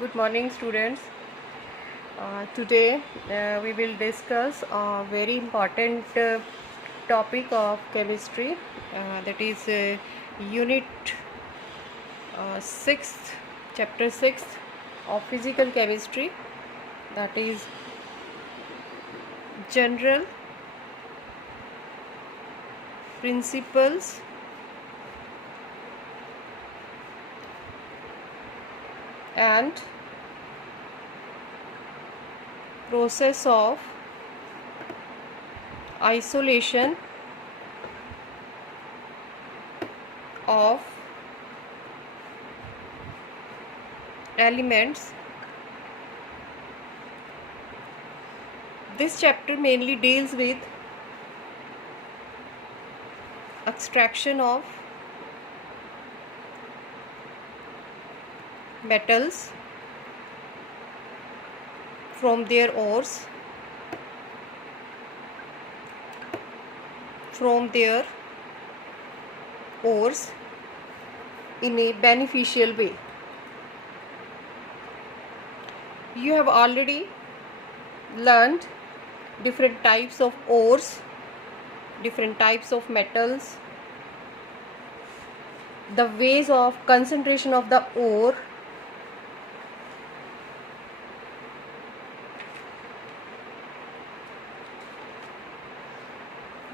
Good morning, students. Today we will discuss a very important topic of chemistry, that is Unit 6th, Chapter 6 of Physical Chemistry, that is General Principles and Process of Isolation of Elements. This chapter mainly deals with extraction of metals from their ores, in a beneficial way. You have already learned different types of ores, different types of metals, the ways of concentration of the ore,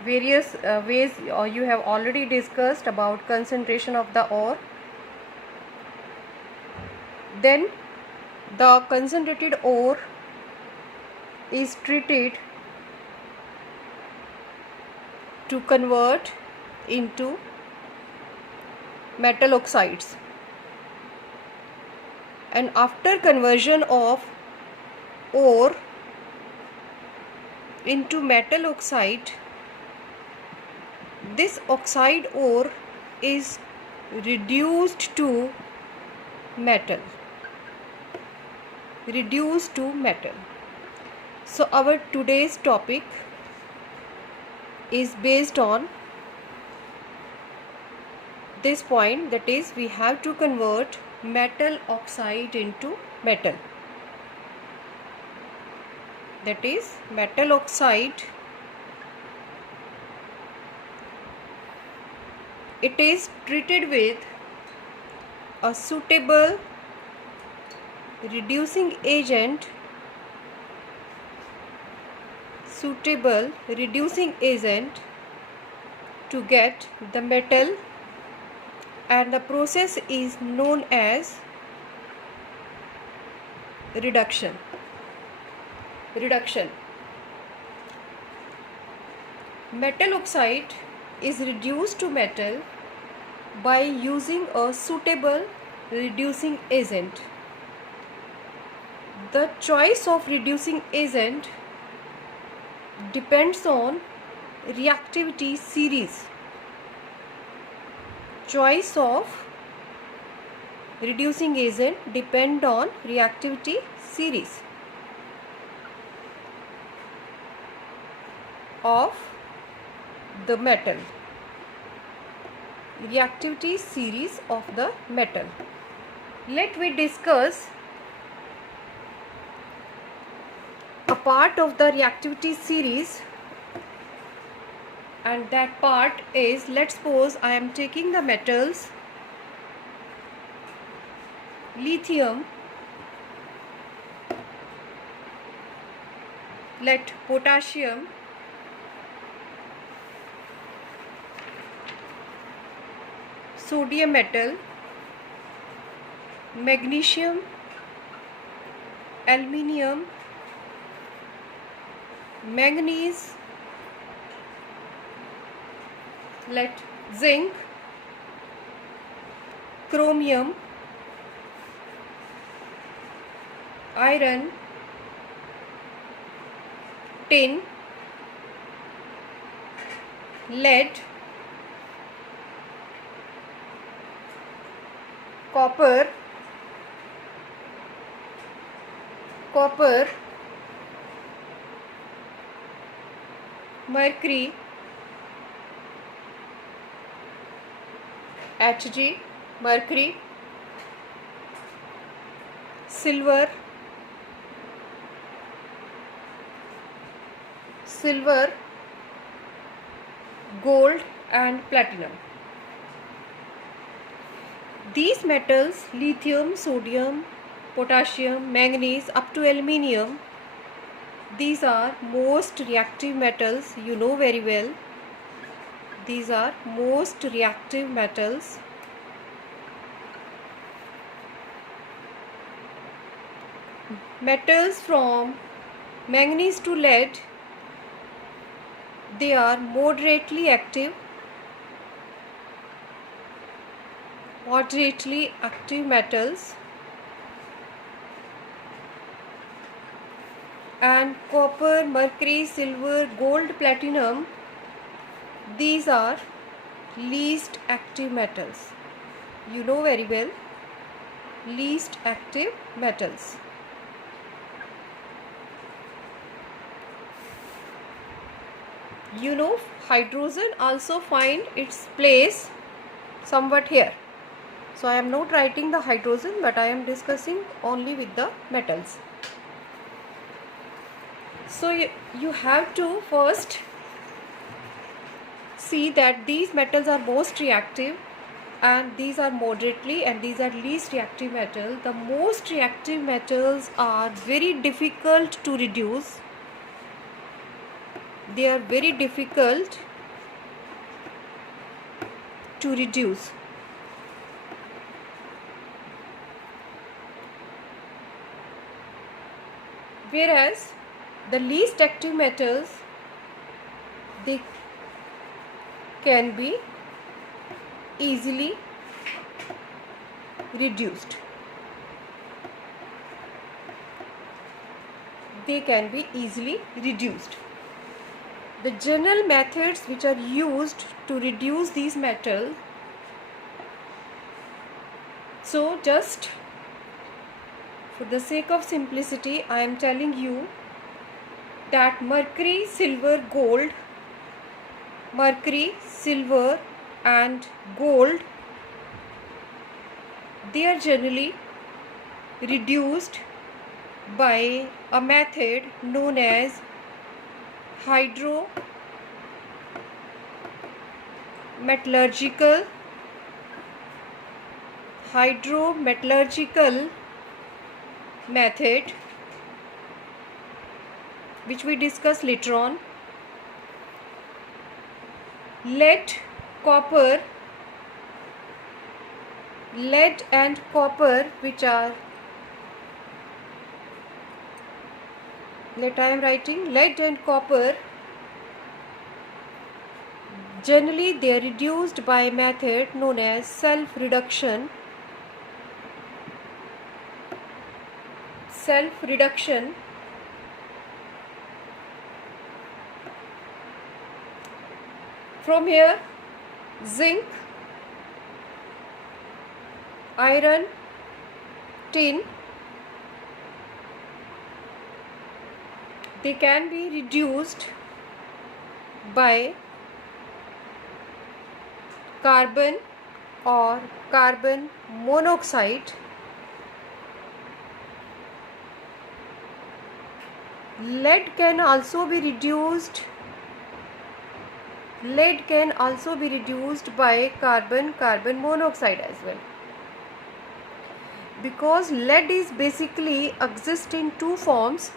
various ways you have already discussed about concentration of the ore. Then the concentrated ore is treated to convert into metal oxides, and after conversion of ore into metal oxide, this oxide ore is reduced to metal. So our today's topic is based on this point, that is, we have to convert metal oxide into metal. That is, metal oxide, it is treated with a suitable reducing agent to get the metal, and the process is known as reduction. Metal oxide is reduced to metal by using a suitable reducing agent. The choice of reducing agent depends on reactivity series. Choice of reducing agent depend on reactivity series of the metal. Reactivity series of the metal. Let me discuss a part of the reactivity series, and that part is, let's suppose I am taking the metals lithium, let potassium, sodium metal, magnesium, aluminium, manganese, let zinc, chromium, iron, tin, lead, copper, mercury, Hg, mercury, silver, gold and platinum. These metals, lithium, sodium, potassium, manganese up to aluminium, these are most reactive metals, you know very well. These are most reactive metals. Metals from manganese to lead, they are moderately active metals. And copper, mercury, silver, gold, platinum, these are least active metals. You know very well, least active metals. You know, hydrogen also find its place somewhat here. So I am not writing the hydrogen, but I am discussing only with the metals. So you have to first see that these metals are most reactive and these are moderately and these are least reactive metal. The most reactive metals are very difficult to reduce. They are very difficult to reduce. Whereas the least active metals, they can be easily reduced. They can be easily reduced. The general methods which are used to reduce these metals, so just for the sake of simplicity, I am telling you that mercury, silver, and gold, they are generally reduced by a method known as hydrometallurgical method, which we discuss later on. Lead and copper, which are, I am writing lead and copper, generally they are reduced by a method known as self-reduction. From here, zinc, iron, tin, they can be reduced by carbon or carbon monoxide. Lead can also be reduced by carbon monoxide as well, because lead is basically exists in two forms,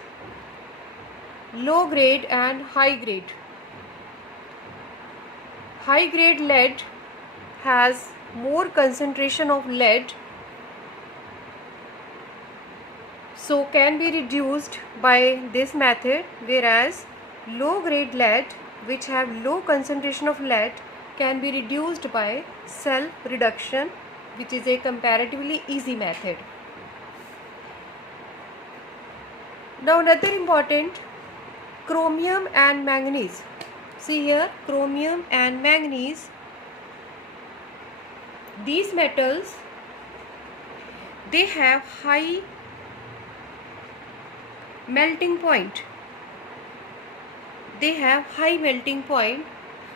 low grade and high grade. High grade lead has more concentration of lead, so can be reduced by this method, whereas low grade lead, which have low concentration of lead, can be reduced by self reduction, which is a comparatively easy method. Now another important, chromium and manganese. See here, chromium and manganese, these metals, they have high melting point.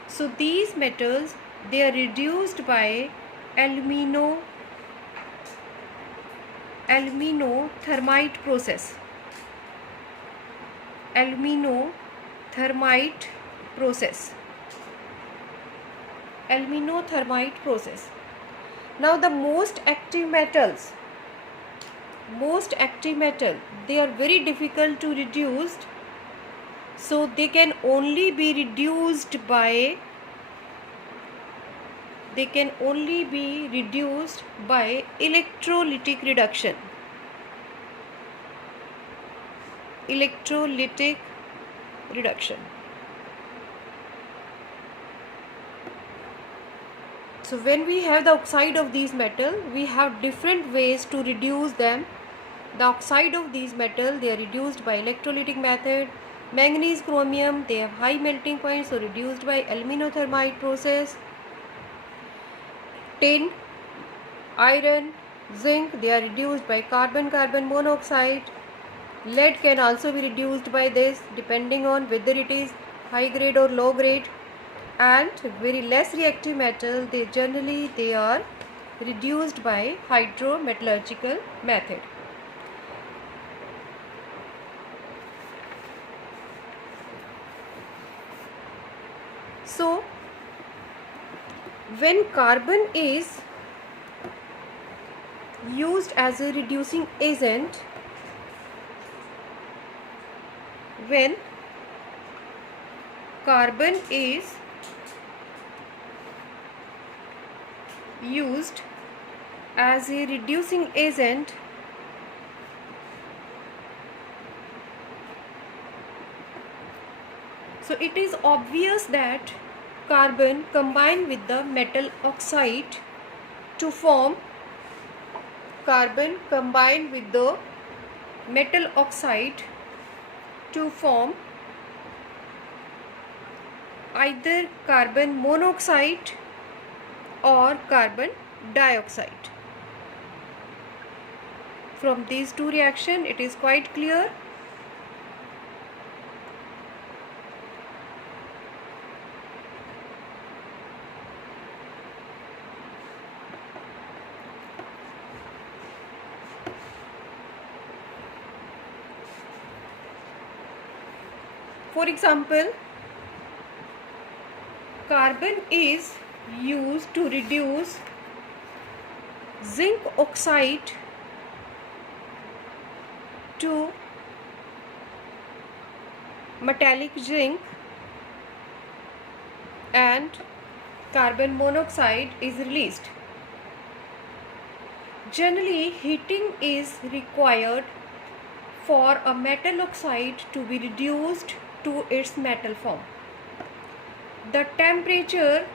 So these metals, they are reduced by alumino aluminothermite process. Aluminothermite process. Aluminothermite process. Now the most active metal, they are very difficult to reduce, so they can only be reduced by electrolytic reduction. So when we have the oxide of these metal, we have different ways to reduce them. The oxide of these metal, they are reduced by electrolytic method. Manganese, chromium, they have high melting point, so reduced by aluminothermite process. Tin, iron, zinc, they are reduced by carbon monoxide. Lead can also be reduced by this, depending on whether it is high grade or low grade. And very less reactive metal, they are reduced by hydrometallurgical method. So when carbon is used as a reducing agent, when carbon is used as a reducing agent, so it is obvious that carbon combined with the metal oxide to form either carbon monoxide or carbon dioxide. From these two reactions, it is quite clear. For example, carbon is used to reduce zinc oxide to metallic zinc, and carbon monoxide is released. Generally, heating is required for a metal oxide to be reduced to its metal form. The temperature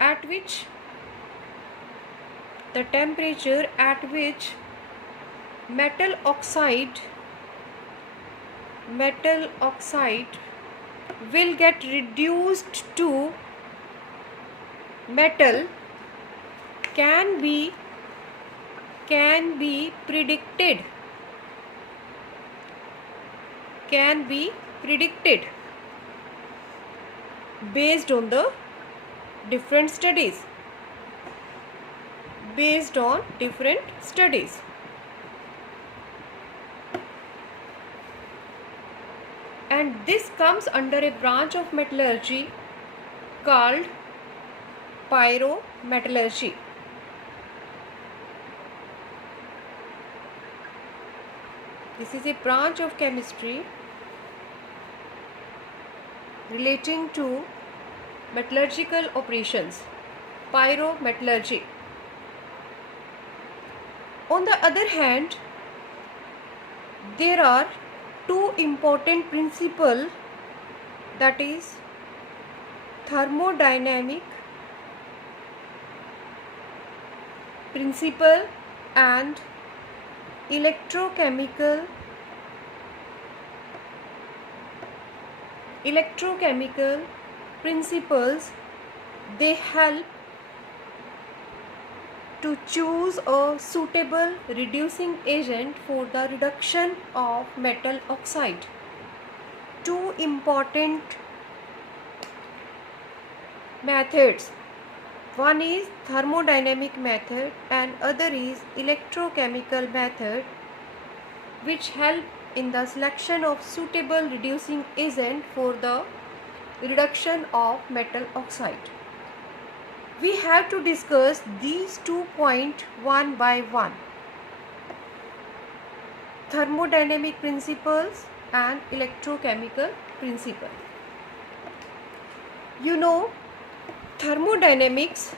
at which metal oxide will get reduced to metal can be predicted based on the different studies. And this comes under a branch of metallurgy called pyrometallurgy. This is a branch of chemistry relating to metallurgical operations, pyrometallurgy. On the other hand, there are two important principles, that is thermodynamic principle and electrochemical principles. They help to choose a suitable reducing agent for the reduction of metal oxide. Two important methods One is thermodynamic method and other is electrochemical method, which help in the selection of suitable reducing agent for the reduction of metal oxide. We have to discuss these 2 points one by one. Thermodynamic principles and electrochemical principle. You know, thermodynamics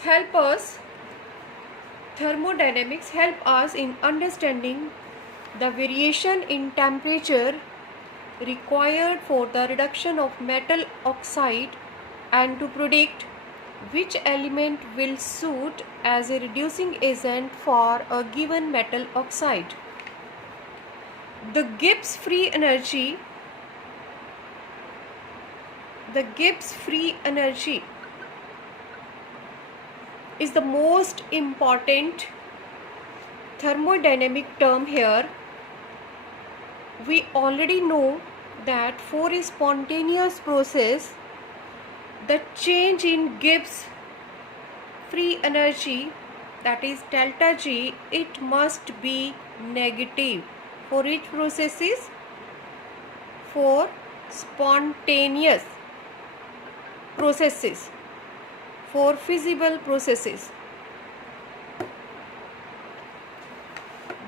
help us in understanding the variation in temperature required for the reduction of metal oxide and to predict which element will suit as a reducing agent for a given metal oxide. The Gibbs free energy is the most important thermodynamic term here. We already know that for a spontaneous process, the change in Gibbs free energy, that is delta G, it must be negative. For which processes? For spontaneous processes, for feasible processes.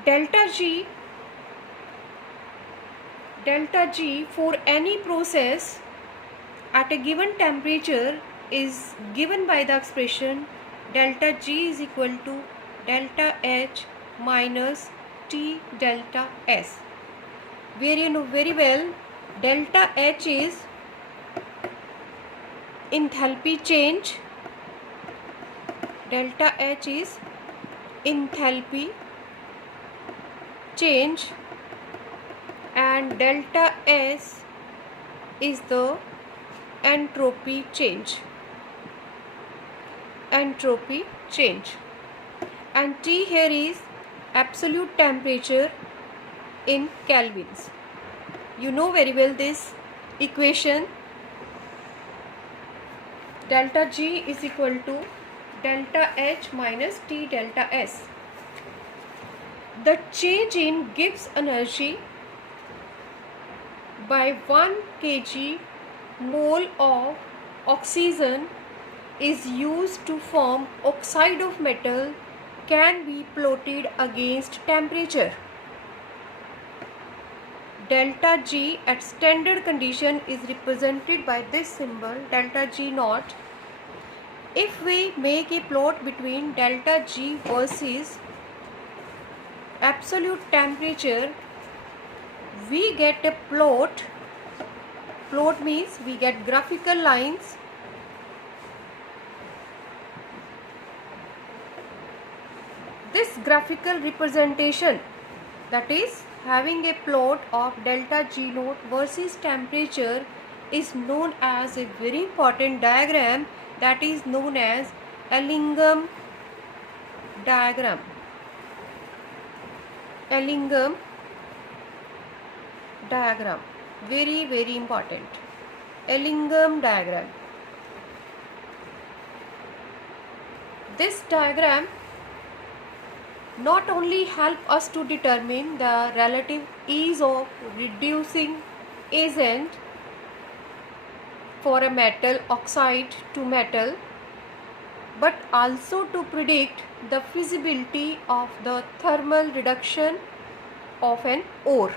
Delta G for any process at a given temperature is given by the expression delta G is equal to delta H minus T delta S, where you know very well delta H is enthalpy change, delta H is enthalpy change and delta S is the entropy change, and T here is absolute temperature in kelvins. You know very well this equation, delta G is equal to delta H minus T delta S. The change in Gibbs energy by 1 kg mole of oxygen is used to form oxide of metal can be plotted against temperature. Delta G at standard condition is represented by this symbol delta G naught. If we make a plot between delta G versus absolute temperature, we get a plot means we get graphical lines. This graphical representation, that is having a plot of delta G naught versus temperature, is known as a very important diagram, that is known as Ellingham diagram. Ellingham diagram, very important. Ellingham diagram. This diagram not only help us to determine the relative ease of reducing agent for a metal oxide to metal, but also to predict the feasibility of the thermal reduction of an ore.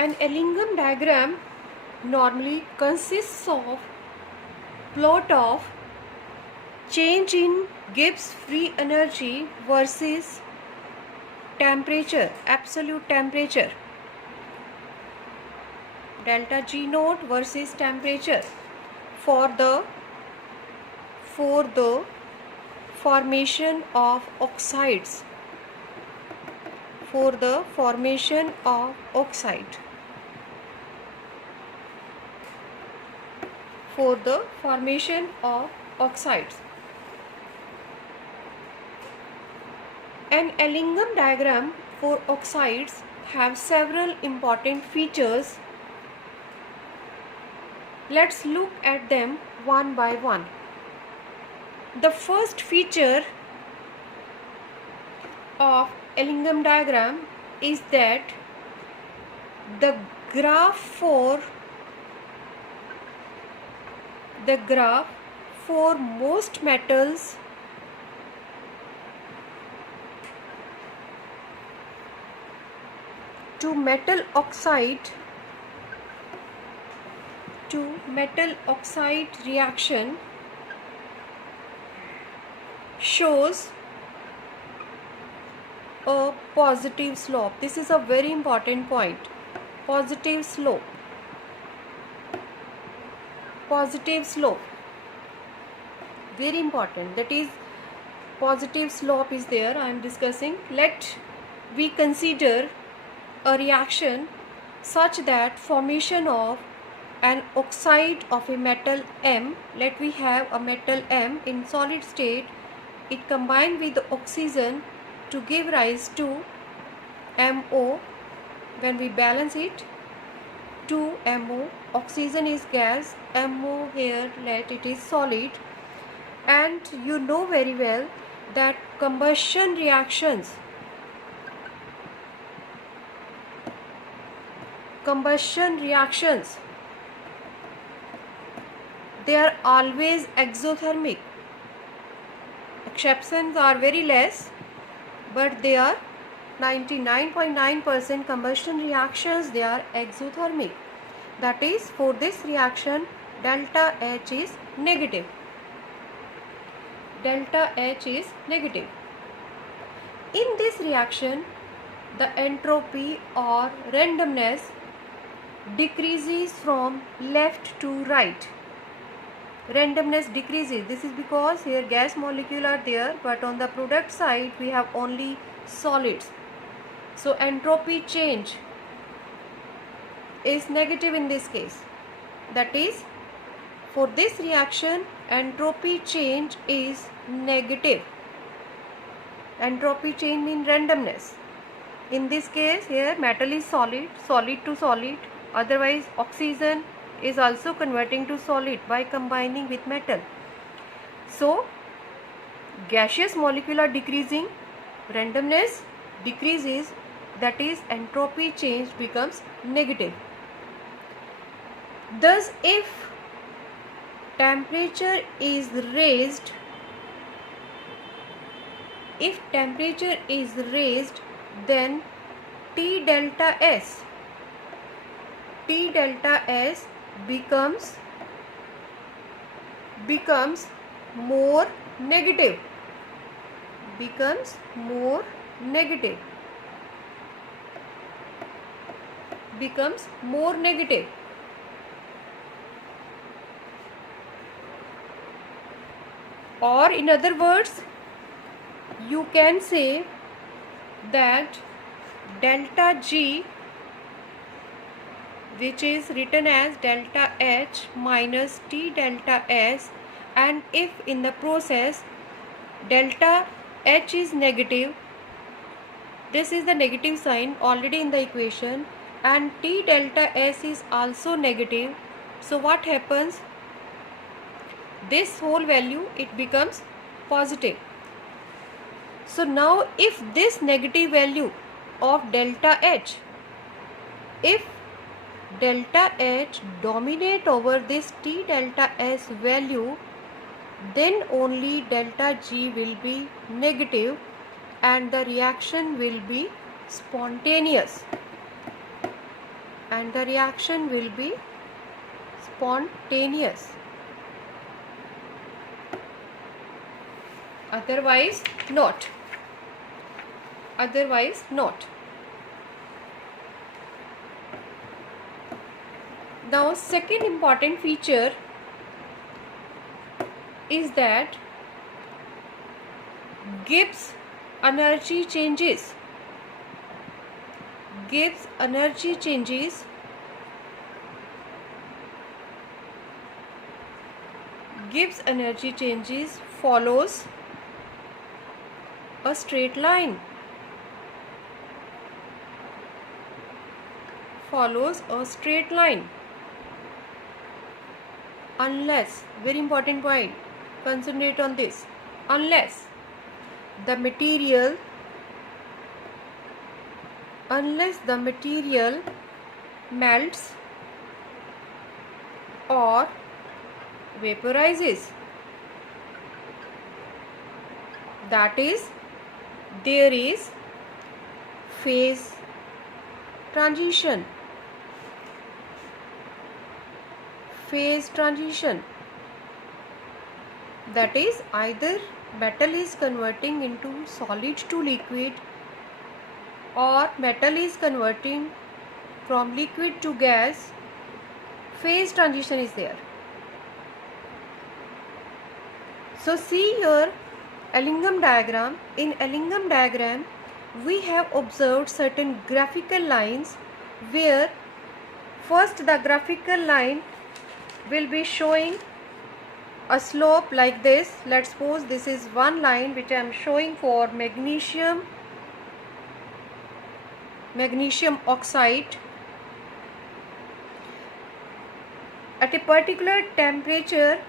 An Ellingham diagram normally consists of plot of change in Gibbs free energy versus temperature, absolute temperature, delta G naught versus temperature for the formation of oxides, An Ellingham diagram for oxides have several important features. Let's look at them one by one. The first feature of Ellingham diagram is that the graph for most metals to metal oxide reaction shows a positive slope. This is a very important point. Positive slope. Very important. That is, positive slope is there. I am discussing. Let we consider a reaction such that formation of an oxide of a metal M. Let we have a metal M in solid state. It combined with the oxygen to give rise to MO. When we balance it, 2MO. Oxygen is gas, MO here, let it is solid. And you know very well that combustion reactions they are always exothermic. Exceptions are very less, but they are 99.9% combustion reactions, they are exothermic. That is, for this reaction, delta H is negative. Delta H is negative. In this reaction, the entropy or randomness decreases from left to right. Randomness decreases. This is because here gas molecule are there, but on the product side we have only solids. So entropy change is negative in this case. That is, for this reaction, entropy change is negative. Entropy change means randomness. In this case, here metal is solid to solid. Otherwise, oxygen is also converting to solid by combining with metal. So, gaseous molecule are decreasing, randomness decreases, that is, entropy change becomes negative. Thus, if temperature is raised, then T delta S becomes more negative. Or in other words, you can say that delta G, which is written as delta H minus T delta S, and if in the process delta H is negative, this is the negative sign already in the equation, and T delta S is also negative. So what happens? This whole value, it becomes positive. So now if this negative value of delta H, if delta H dominate over this T delta S value, then only delta G will be negative and the reaction will be spontaneous. Otherwise not. Now, second important feature is that Gibbs energy changes. Gibbs energy changes follows a straight line. Follows a straight line. Unless, very important point, concentrate on this, unless the material melts or vaporizes, that is, there is phase transition. That is, either metal is converting into solid to liquid, or metal is converting from liquid to gas. Phase transition is there. So see here Ellingham diagram. In Ellingham diagram we have observed certain graphical lines where first the graphical line will be showing a slope like this. Let's suppose this is one line which I am showing for magnesium oxide. At a particular temperature,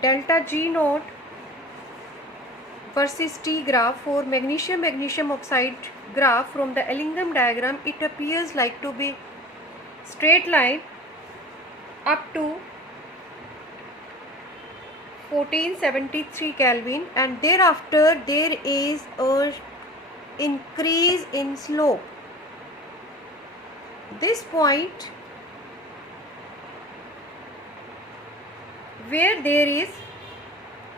delta G naught versus T graph for magnesium oxide graph from the Ellingham diagram, it appears like to be straight line up to 1473 Kelvin, and thereafter there is a increase in slope. This point where there is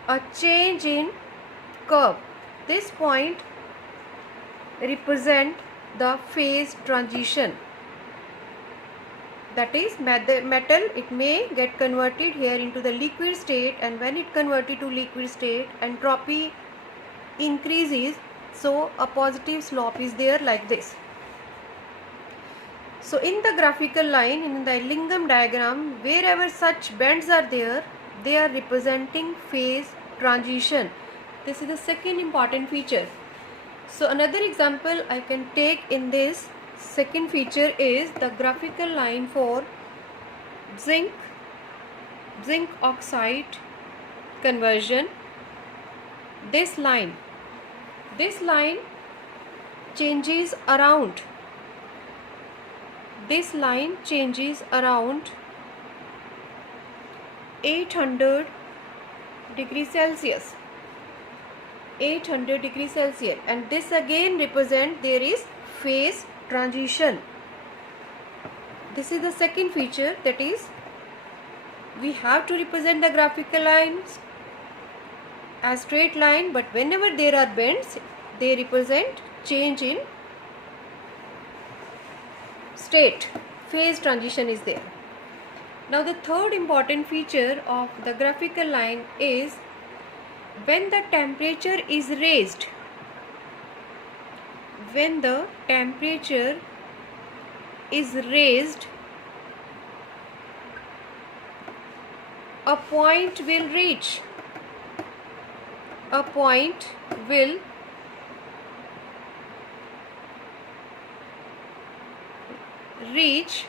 a change in curve, this point represent the phase transition. That is, metal, it may get converted here into the liquid state, and when it converted to liquid state, entropy increases, so a positive slope is there like this. So in the graphical line, in the Ellingham diagram, wherever such bends are there, they are representing phase transition. This is the second important feature. So another example I can take in this second feature is the graphical line for zinc oxide conversion. This line changes around 800 degrees Celsius. 800 degrees Celsius, and this again represent there is phase transition. This is the second feature, that is, we have to represent the graphical lines as straight line, but whenever there are bends, they represent change in state. Phase transition is there. Now the third important feature of the graphical line is when the temperature is raised. When the temperature is raised, a point will reach. A point will reach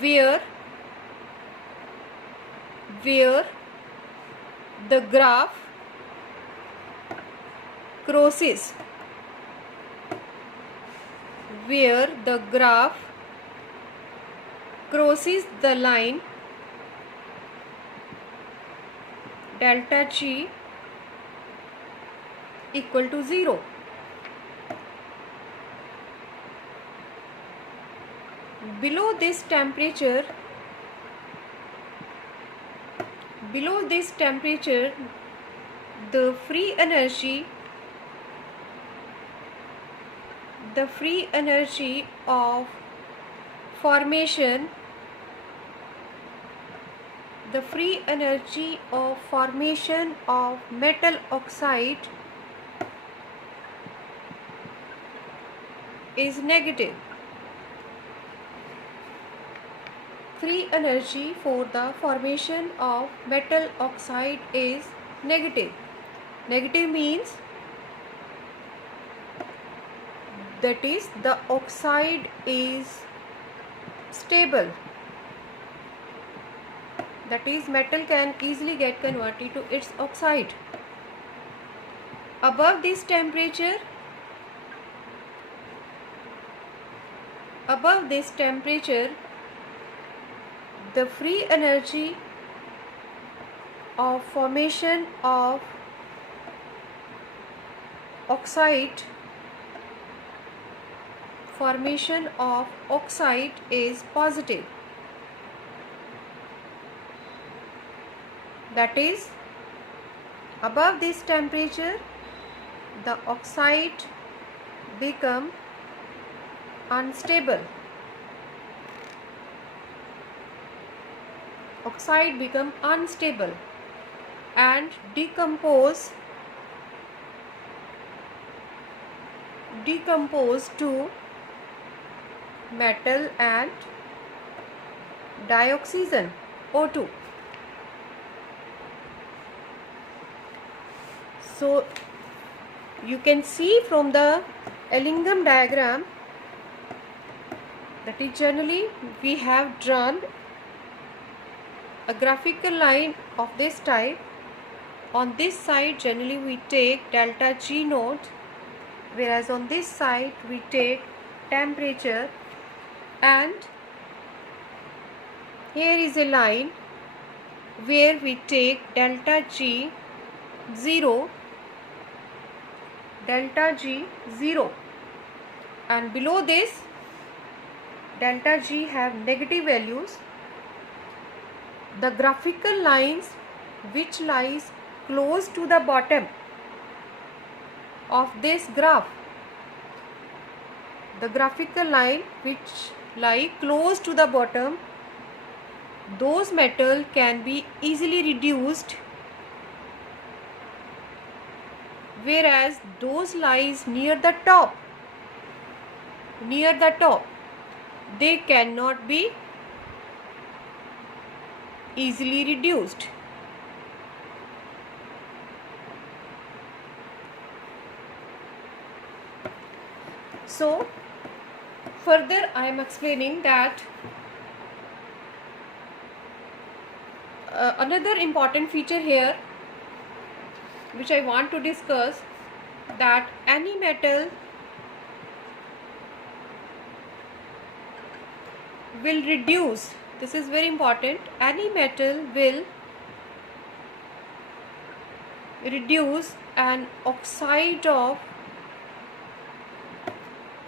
where the graph crosses. Where the graph crosses the line delta G equal to 0. Below this temperature, the free energy of formation of metal oxide is negative. free energy for the formation of metal oxide is negative. Negative means that is the oxide is stable. That is, metal can easily get converted to its oxide. Above this temperature, the free energy of formation of oxide is positive. That is, above this temperature, the oxide become unstable. And decompose to metal and dioxygen, O2. So you can see from the Ellingham diagram that is, generally we have drawn a graphical line of this type. On this side generally we take delta G naught, whereas on this side we take temperature, and here is a line where we take delta G 0, and below this delta G have negative values. The graphical lines which lies close to the bottom of this graph, the graphical line which lie close to the bottom, those metal can be easily reduced, whereas those lies near the top, they cannot be easily reduced. So further I am explaining that another important feature here which I want to discuss, that any metal will reduce, this is very important, any metal will reduce an oxide of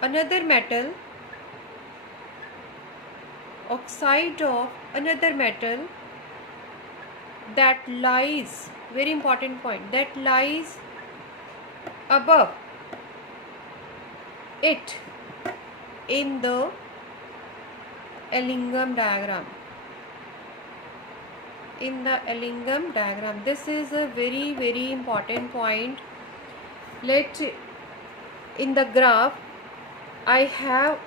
another metal, that lies, very important point, that lies above it in the Ellingham diagram. This is a very, very important point. In the graph I have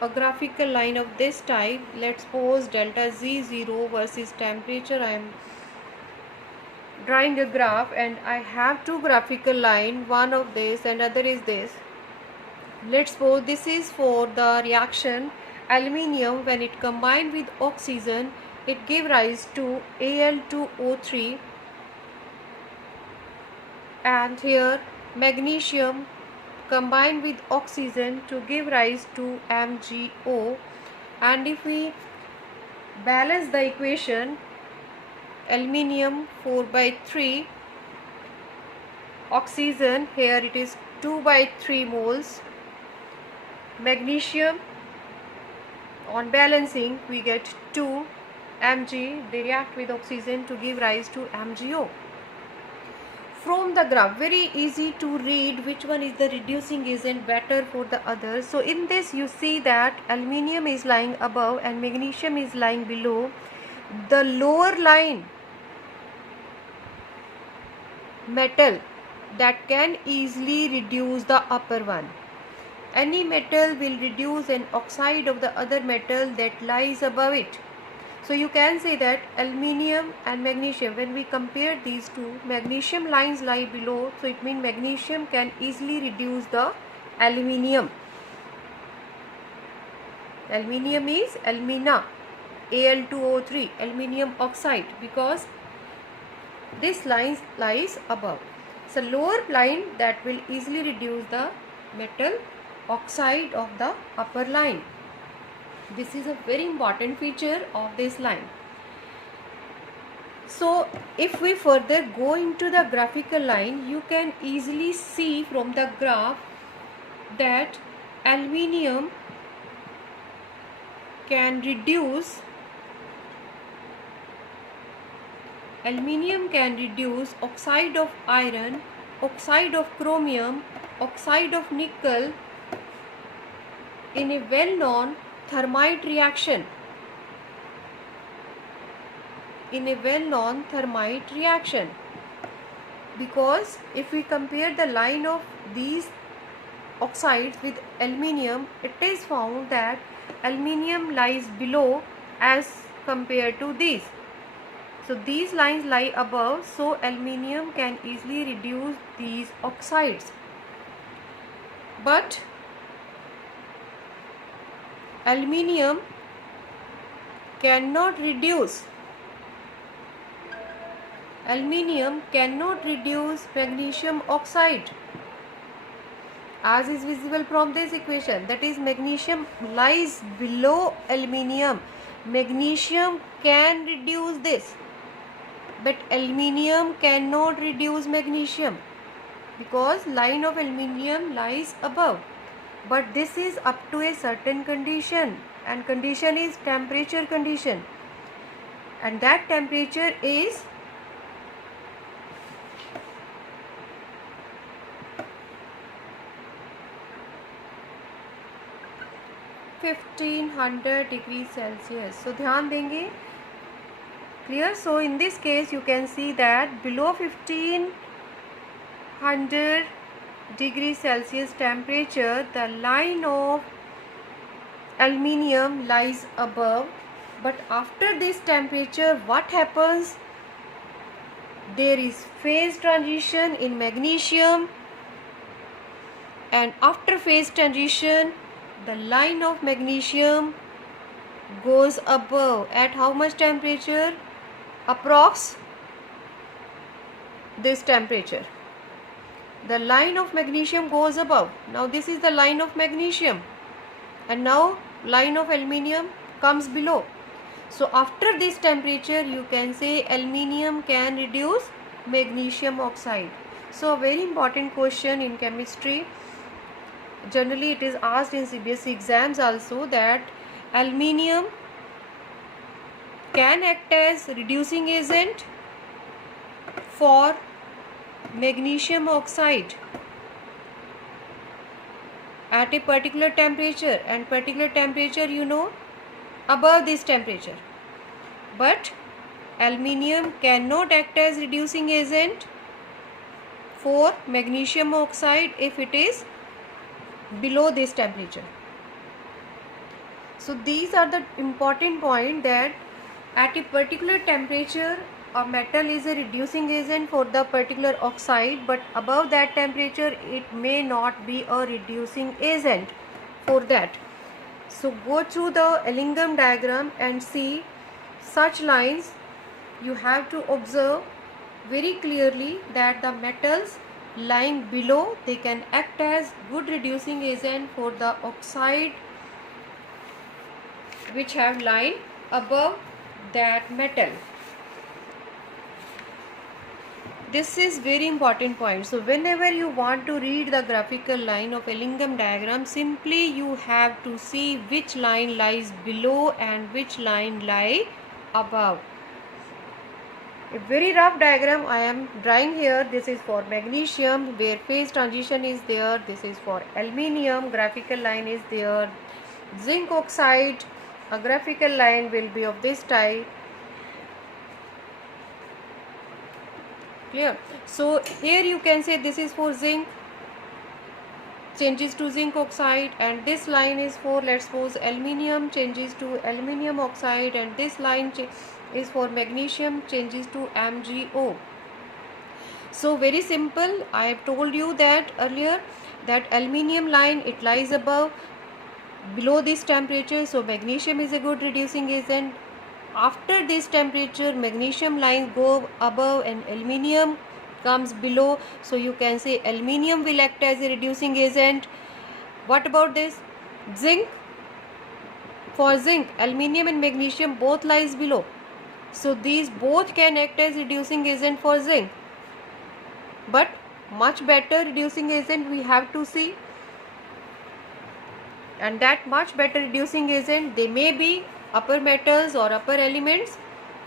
a graphical line of this type. Let's suppose delta Z0 versus temperature. I am drawing a graph and I have two graphical line, one of this and other is this. Let's suppose this is for the reaction aluminium. When it combined with oxygen, it gave rise to Al2O3, and here magnesium combined with oxygen to give rise to MgO. And if we balance the equation, aluminium 4/3, oxygen here it is 2/3 moles, magnesium on balancing we get 2 Mg, they react with oxygen to give rise to MgO. From the graph, very easy to read which one is the reducing agent better for the other. So in this you see that aluminium is lying above and magnesium is lying below. The lower line metal that can easily reduce the upper one. Any metal will reduce an oxide of the other metal that lies above it. So you can say that aluminium and magnesium, when we compare these two, magnesium lines lie below, so it means magnesium can easily reduce the aluminium. Aluminium is alumina, Al2O3, aluminium oxide, because this line lies above. So lower line that will easily reduce the metal oxide of the upper line. This is a very important feature of this line. So if we further go into the graphical line, you can easily see from the graph that aluminium can reduce oxide of iron, oxide of chromium, oxide of nickel in a well-known thermite reaction. Because if we compare the line of these oxides with aluminium, it is found that aluminium lies below as compared to these. So these lines lie above, so aluminium can easily reduce these oxides. But aluminium cannot reduce magnesium oxide, as is visible from this equation. That is, magnesium lies below aluminium. Magnesium can reduce this, but aluminium cannot reduce magnesium because line of aluminium lies above. But this is up to a certain condition, and condition is temperature condition, and that temperature is 1500 degrees Celsius. So ध्यान देंगे. Clear? So in this case you can see that below 1500 degrees Celsius temperature, the line of aluminium lies above. But after this temperature, what happens? There is phase transition in magnesium, and after phase transition, the line of magnesium goes above. At how much temperature? Approx this temperature. The line of magnesium goes above. Now this is the line of magnesium, and now line of aluminium comes below. So after this temperature, you can say aluminium can reduce magnesium oxide. So a very important question in chemistry. Generally it is asked in CBSE exams also, that aluminium can act as reducing agent for magnesium oxide at a particular temperature, and particular temperature above this temperature. But aluminium cannot act as reducing agent for magnesium oxide if it is below this temperature. So these are the important point, that at a particular temperature a metal is a reducing agent for the particular oxide, but above that temperature it may not be a reducing agent for that. So go through the Ellingham diagram and see such lines. You have to observe very clearly that the metals lying below, they can act as good reducing agent for the oxide which have line above that metal. This is very important point. So whenever you want to read the graphical line of Ellingham diagram, simply you have to see which line lies below and which line lie above. A very rough diagram I am drawing here. This is for magnesium where phase transition is there. This is for aluminium, graphical line is there. Zinc oxide, a graphical line will be of this type. Clear? So here you can say this is for zinc, changes to zinc oxide, and this line is for, let's suppose, aluminium changes to aluminium oxide, and this line is for magnesium changes to MgO. So very simple. I have told you that earlier that aluminium line, it lies below this temperature, so magnesium is a good reducing agent. After this temperature, magnesium lines go above and aluminium comes below, so you can say aluminium will act as a reducing agent. What about this zinc? For zinc, aluminium and magnesium both lies below, so these both can act as reducing agent for zinc. But much better reducing agent we have to see, and that much better reducing agent, they may be upper metals or upper elements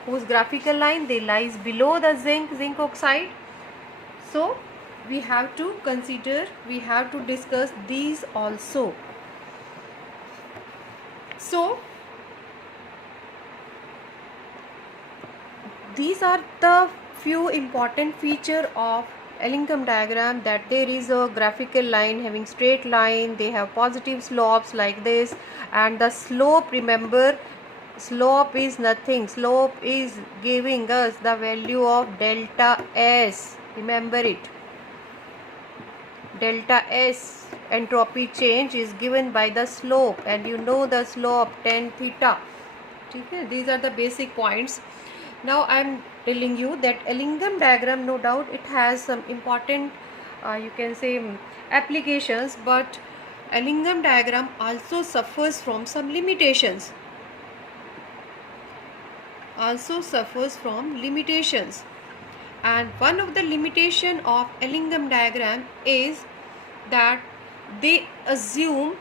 whose graphical line they lies below the zinc oxide. So we have to consider, we have to discuss these also. So these are the few important feature of Ellingham diagram, that there is a graphical line having straight line, they have positive slopes like this, and the slope, remember, slope is nothing, slope is giving us the value of delta S, remember it, delta S, entropy change is given by the slope, and you know the slope tan theta. Okay, these are the basic points. Now I am telling you that Ellingham diagram, no doubt it has some important you can say applications, but Ellingham diagram also suffers from some limitations, and one of the limitation of Ellingham diagram is that they assume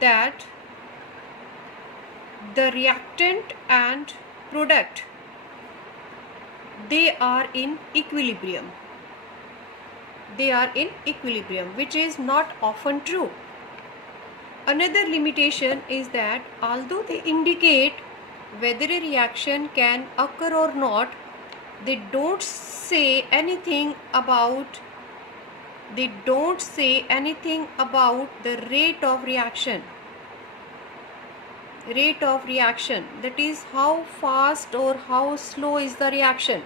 that the reactant and product, they are in equilibrium, which is not often true. Another limitation is that although they indicate whether a reaction can occur or not, they don't say anything about the rate of reaction, that is how fast or how slow is the reaction,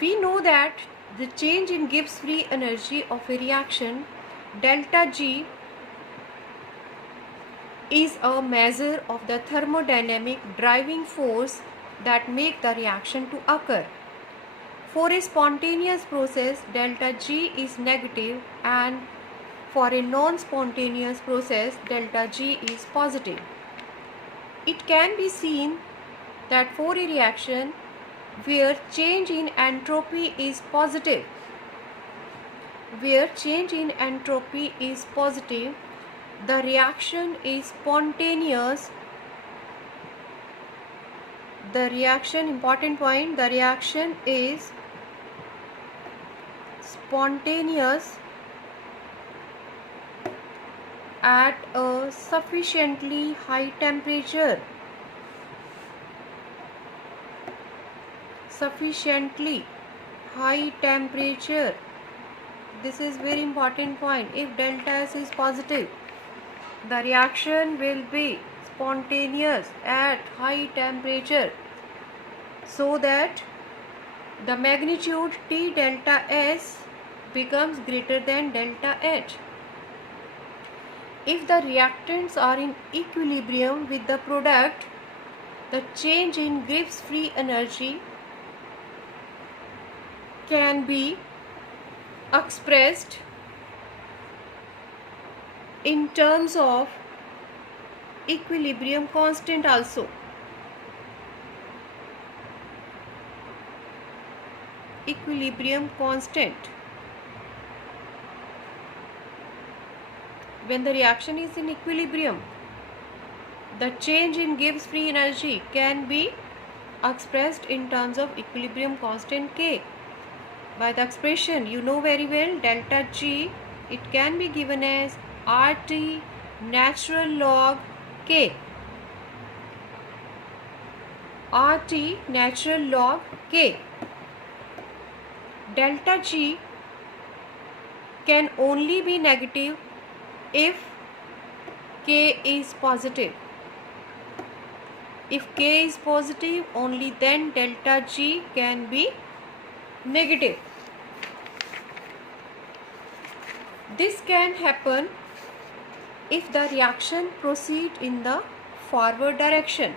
We know that the change in Gibbs free energy of a reaction, delta G, is a measure of the thermodynamic driving force that make the reaction to occur. For a spontaneous process, delta G is negative, and for a non-spontaneous process, delta G is positive. It can be seen that for a reaction where change in entropy is positive, the reaction is spontaneous. Important point, the reaction is spontaneous at a sufficiently high temperature. This is very important point. If delta S is positive, the reaction will be spontaneous at high temperature, so that the magnitude T delta S becomes greater than delta H. If the reactants are in equilibrium with the product, the change in Gibbs free energy can be expressed in terms of equilibrium constant also. When the reaction is in equilibrium, the change in Gibbs free energy can be expressed in terms of equilibrium constant K. By the expression, you know very well, delta G, it can be given as RT natural log K. RT natural log K. Delta G can only be negative if K is positive. If K is positive, only then delta G can be negative. This can happen if the reaction proceeds in the forward direction,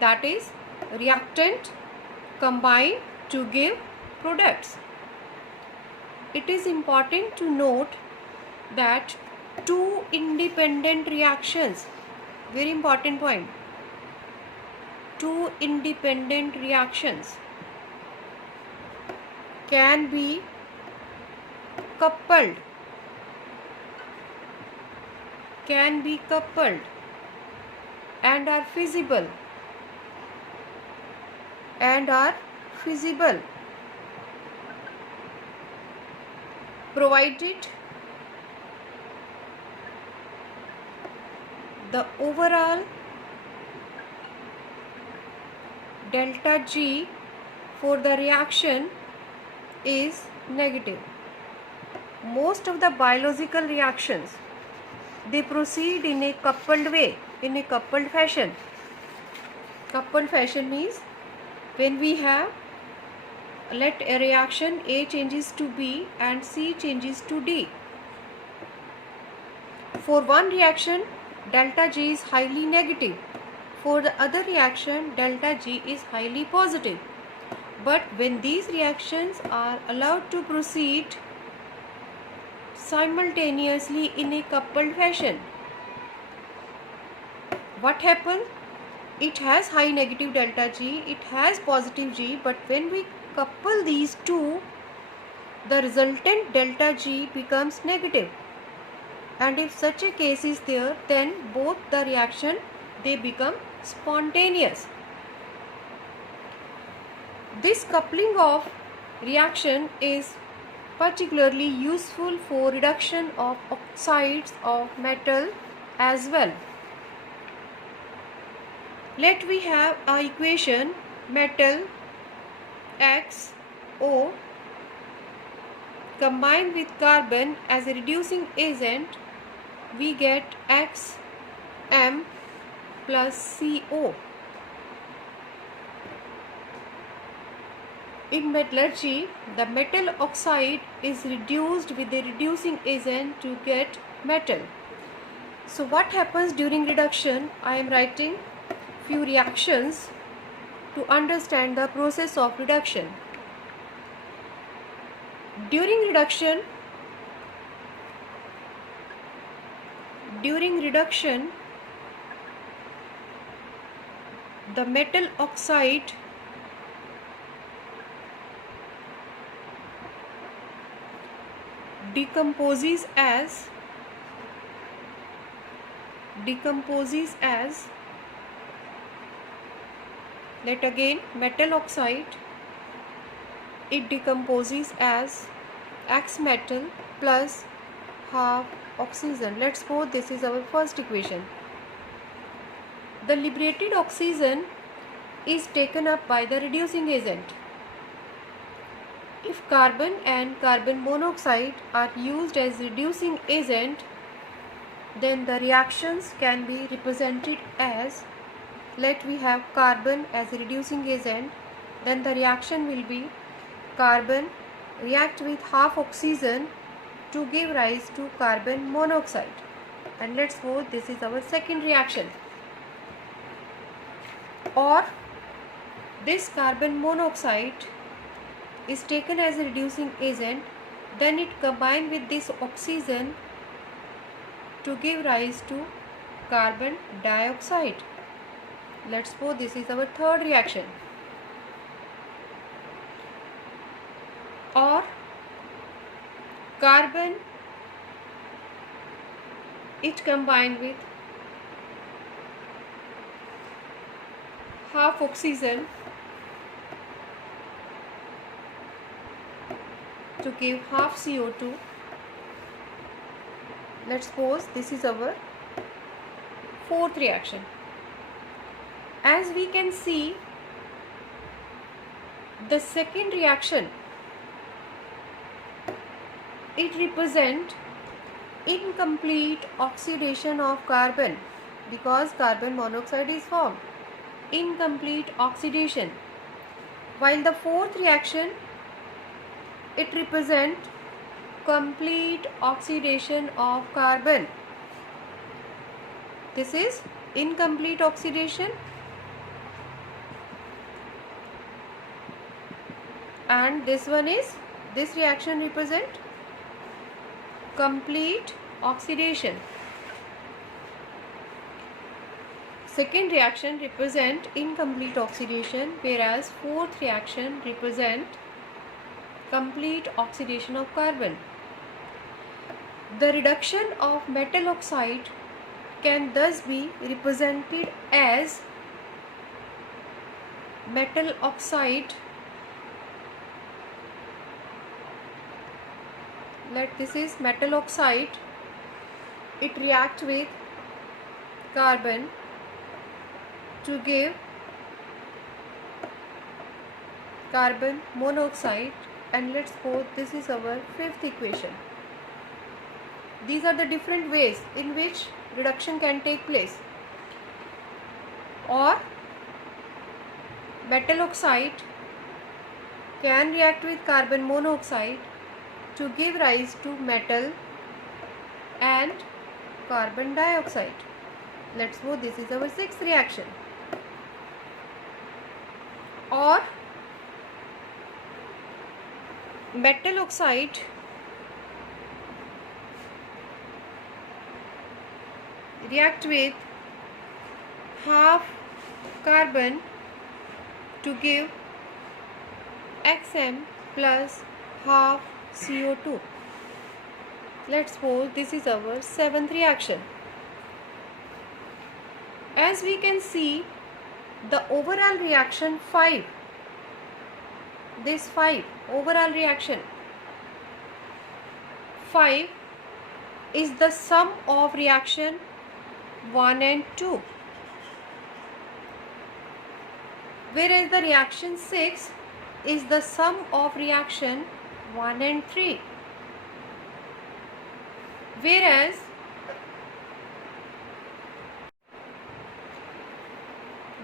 that is, reactant combine to give products. It is important to note that two independent reactions, very important point, two independent reactions can be coupled, and are feasible, provided the overall delta G for the reaction is negative. Most of the biological reactions, they proceed in a coupled way, in a coupled fashion. Coupled fashion means when we have, let a reaction A changes to B and C changes to D. For one reaction, delta G is highly negative. For the other reaction, delta G is highly positive. But when these reactions are allowed to proceed simultaneously in a coupled fashion, what happens? It has high negative delta G, it has positive G, but when we couple these two, the resultant delta G becomes negative. And if such a case is there, then both the reaction, they become spontaneous. This coupling of reaction is particularly useful for reduction of oxides of metal as well. Let we have a equation metal XO combined with carbon as a reducing agent, we get Xm plus CO. In metallurgy, the metal oxide is reduced with a reducing agent to get metal. So what happens during reduction? I am writing few reactions to understand the process of reduction. During reduction, the metal oxide decomposes as let again metal oxide, it decomposes as X metal plus half oxygen. Let's suppose this is our first equation. The liberated oxygen is taken up by the reducing agent. If carbon and carbon monoxide are used as reducing agent, then the reactions can be represented as, let we have carbon as a reducing agent, then the reaction will be carbon react with half oxygen to give rise to carbon monoxide. And let's suppose this is our second reaction. Or this carbon monoxide is taken as a reducing agent, then it combined with this oxygen to give rise to carbon dioxide. Let's suppose this is our third reaction. Or carbon, it combined with half oxygen to give half CO2. Let's suppose this is our fourth reaction. As we can see, The second reaction, it represents incomplete oxidation of carbon because carbon monoxide is formed. Incomplete oxidation. While the fourth reaction, it represents complete oxidation of carbon. This is incomplete oxidation, and this reaction represent complete oxidation. Second reaction represent incomplete oxidation, whereas fourth reaction represent complete oxidation of carbon. The reduction of metal oxide can thus be represented as metal oxide. This is metal oxide. It reacts with carbon to give carbon monoxide, and let's suppose this is our fifth equation. These are the different ways in which reduction can take place. Or metal oxide can react with carbon monoxide to give rise to metal and carbon dioxide. Let's suppose this is our sixth reaction. Or metal oxide react with half carbon to give Xm plus half CO2. Let's suppose this is our seventh reaction. As we can see, the overall reaction 5, this 5 overall reaction 5 is the sum of reaction 1 and 2, whereas the reaction 6 is the sum of reaction 1 and 3, whereas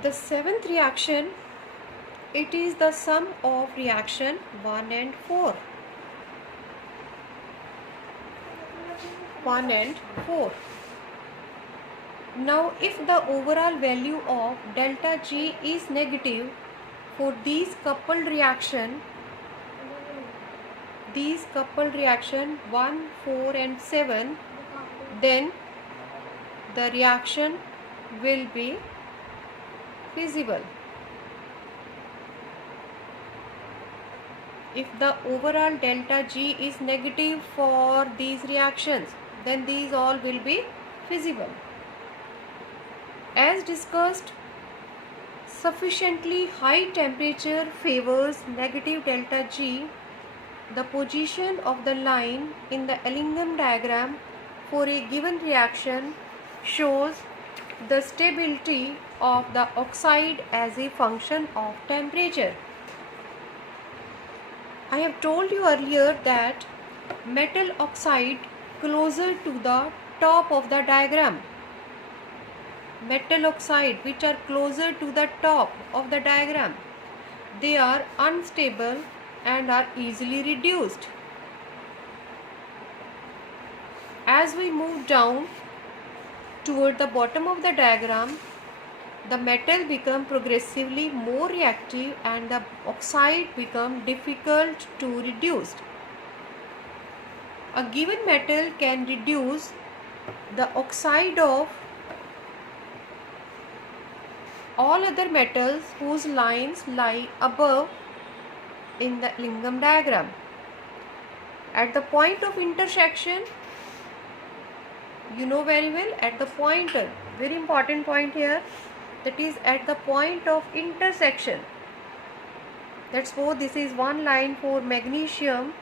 the seventh reaction, it is the sum of reaction 1 and 4. 1 and 4. Now, if the overall value of delta G is negative for these coupled reaction 1, 4 and 7, then the reaction will be feasible. If the overall delta G is negative for these reactions, then these all will be feasible. As discussed, sufficiently high temperature favors negative delta G. The position of the line in the Ellingham diagram for a given reaction shows the stability of the oxide as a function of temperature. I have told you earlier that metal oxide closer to the top of the diagram, metal oxide which are closer to the top of the diagram, they are unstable and are easily reduced. As we move down toward the bottom of the diagram, the metal become progressively more reactive and the oxide become difficult to reduce. A given metal can reduce the oxide of all other metals whose lines lie above in the Ellingham diagram. At the point of intersection, you know very well, at the pointer, very important point here, that is at the point of intersection. Let's suppose this is one line for magnesium.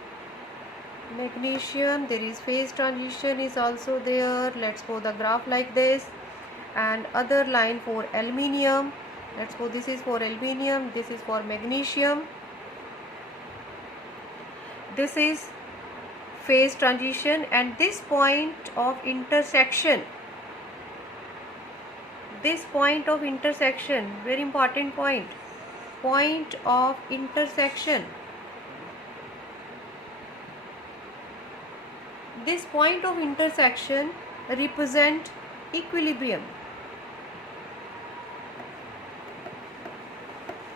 Magnesium, there is phase transition is also there. Let's suppose the graph like this, and other line for aluminium. Let's suppose this is for aluminium, this is for magnesium. This is phase transition, and this point of intersection, very important point of intersection. This point of intersection represent equilibrium,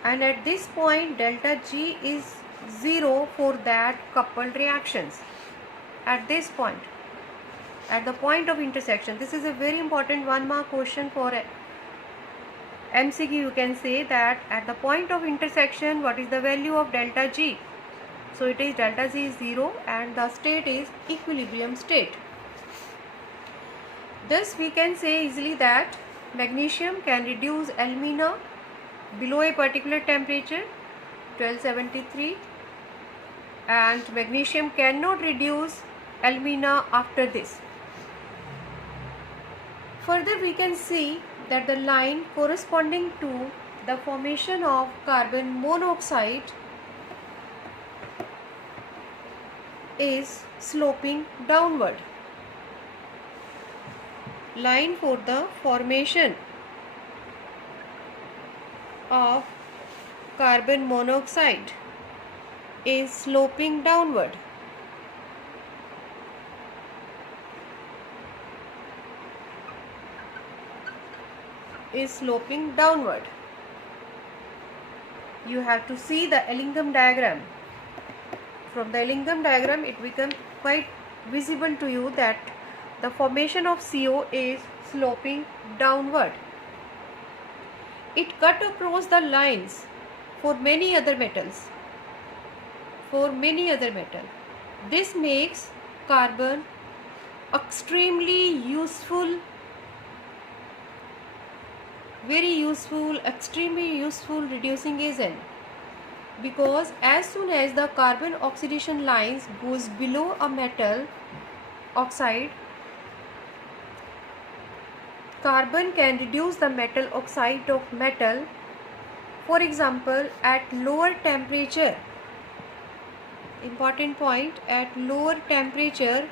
and at this point delta G is 0 for that coupled reactions. At this point, at the point of intersection, this is a very important 1 mark question for MCQ. You can say that at the point of intersection, what is the value of delta G? So it is delta G is 0 and the state is equilibrium state. Thus we can say easily that magnesium can reduce alumina below a particular temperature 1273, and magnesium cannot reduce alumina after this. Further we can see that the line corresponding to the formation of carbon monoxide is sloping downward. Line for the formation of carbon monoxide is sloping downward. You have to see the Ellingham diagram. From the Ellingham diagram, it becomes quite visible to you that the formation of CO is sloping downward. It cut across the lines for many other metals. This makes carbon extremely useful, extremely useful reducing agent, because as soon as the carbon oxidation lines goes below a metal oxide, carbon can reduce the metal oxide of metal. For example, at lower temperature, important point, at lower temperature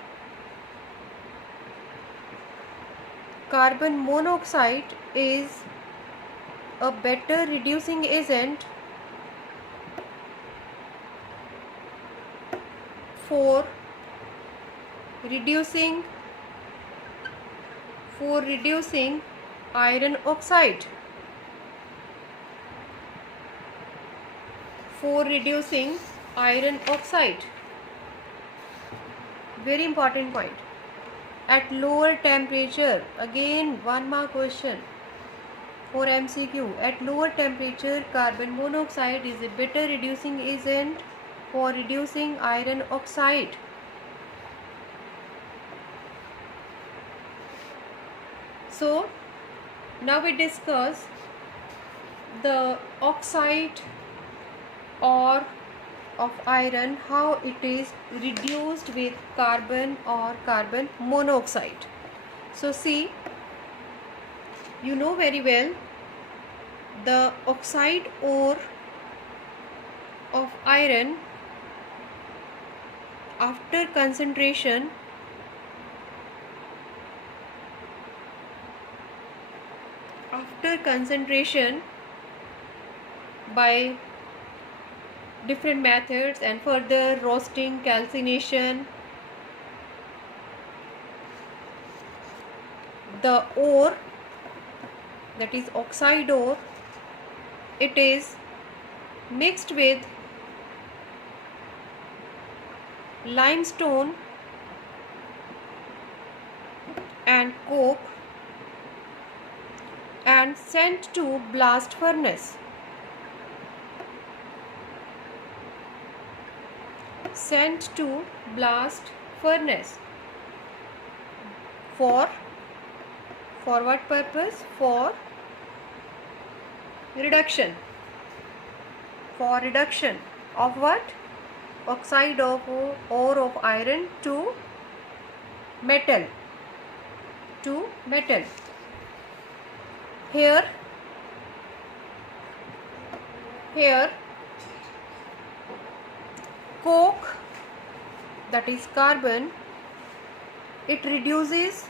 carbon monoxide is a better reducing agent for reducing iron oxide. Very important point. At lower temperature, again 1 mark question for MCQ. At lower temperature, carbon monoxide is a better reducing agent for reducing iron oxide. So now we discuss the oxide or of iron, how it is reduced with carbon or carbon monoxide. So see, you know very well the oxide ore of iron after concentration by different methods and further roasting, calcination, the ore, that is oxide ore, it is mixed with limestone and coke and sent to blast furnace. For what purpose? For reduction of what? Oxide of ore of iron to metal. Here coke that is carbon, it reduces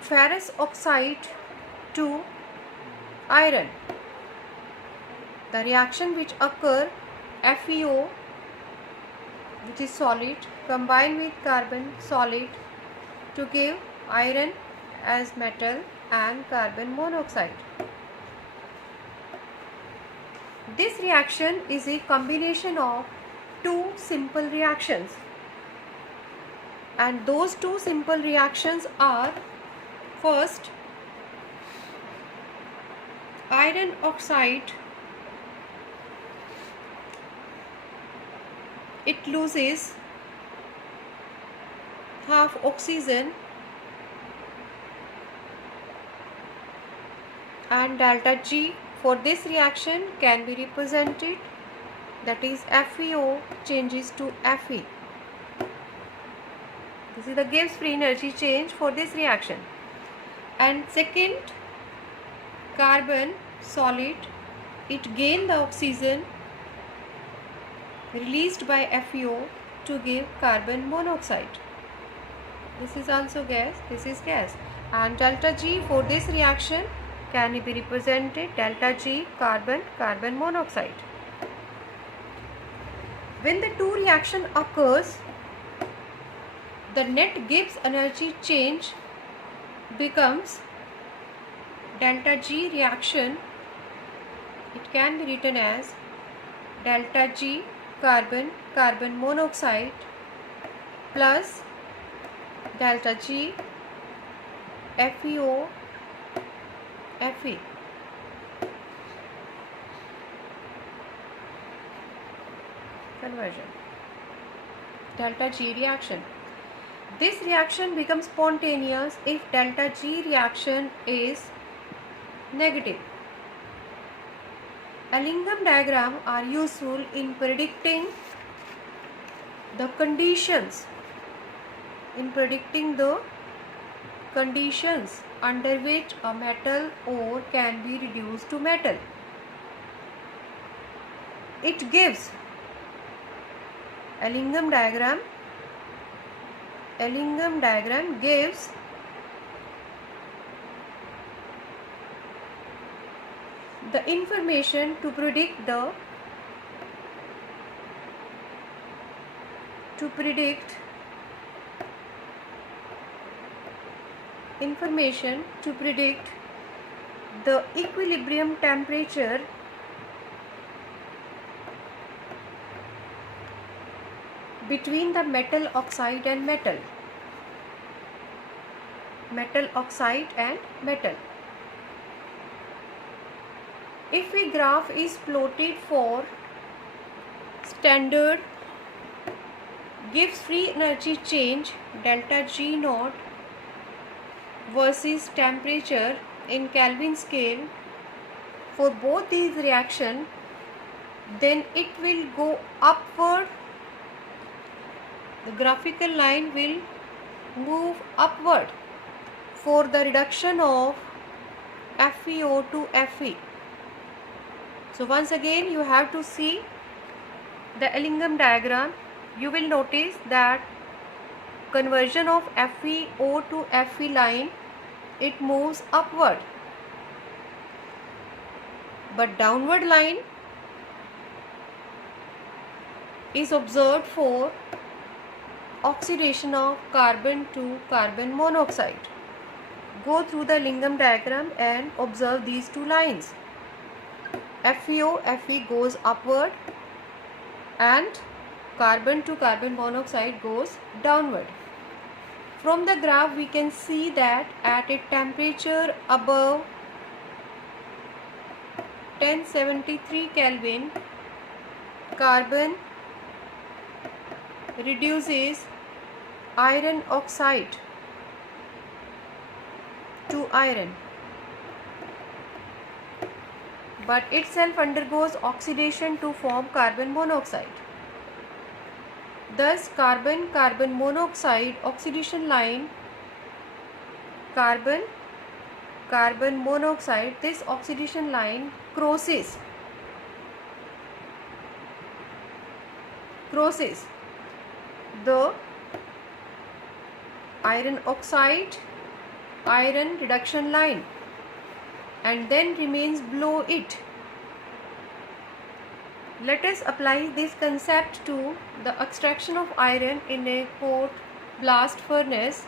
ferrous oxide to iron. The reaction which occur, FeO, which is solid, combine with carbon solid to give iron as metal and carbon monoxide. This reaction is a combination of two simple reactions, and those two simple reactions are, first, iron oxide, it loses half oxygen, and delta G for this reaction can be represented, that is FeO changes to Fe. This is the Gibbs free energy change for this reaction. And second, carbon solid, it gain the oxygen released by FeO to give carbon monoxide. This is also gas, this is gas, and delta G for this reaction can be represented, delta G carbon, carbon monoxide. When the two reaction occurs, the net Gibbs energy change becomes delta G reaction. It can be written as delta G carbon, carbon monoxide plus delta G FeO Fe. Conversion. Delta G reaction. This reaction becomes spontaneous if delta G reaction is negative. Ellingham diagram are useful in predicting the conditions, under which a metal ore can be reduced to metal. It gives Ellingham diagram gives the information to predict the equilibrium temperature between the metal oxide and metal. If a graph is plotted for standard Gibbs free energy change delta G naught versus temperature in Kelvin scale for both these reactions, then it will go upward. The graphical line will move upward for the reduction of FeO to Fe. So once again you have to see the Ellingham diagram. You will notice that conversion of FeO to Fe line, it moves upward, but downward line is observed for oxidation of carbon to carbon monoxide. Go through the Ellingham diagram and observe these two lines. FeO, Fe goes upward and carbon to carbon monoxide goes downward. From the graph we can see that at a temperature above 1073 Kelvin, carbon reduces iron oxide to iron, but itself undergoes oxidation to form carbon monoxide. Thus carbon monoxide oxidation line, carbon monoxide, this oxidation line crosses crosses the iron oxide iron reduction line and then remains below it. Let us apply this concept to the extraction of iron in a hot blast furnace.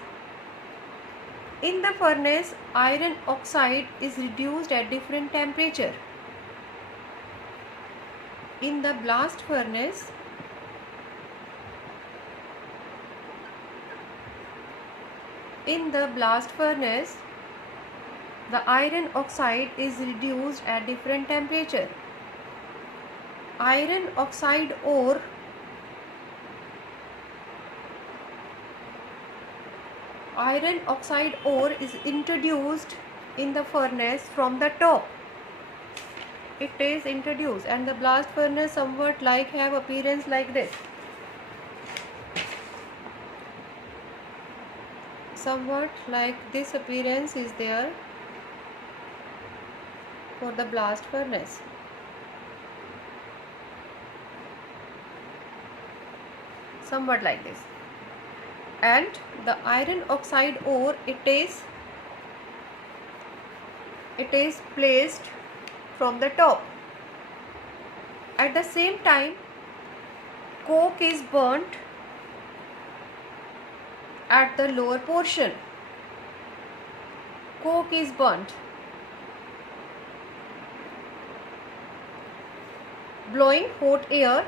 In the furnace, iron oxide is reduced at different temperature. In the blast furnace, the iron oxide is reduced at different temperature. Iron oxide ore is introduced in the furnace from the top. It is introduced and the blast furnace somewhat like have appearance like this. Somewhat like this appearance is there for the blast furnace. Somewhat like this. And the iron oxide ore, it is placed from the top. At the same time, coke is burnt at the lower portion. Coke is burnt. Blowing hot air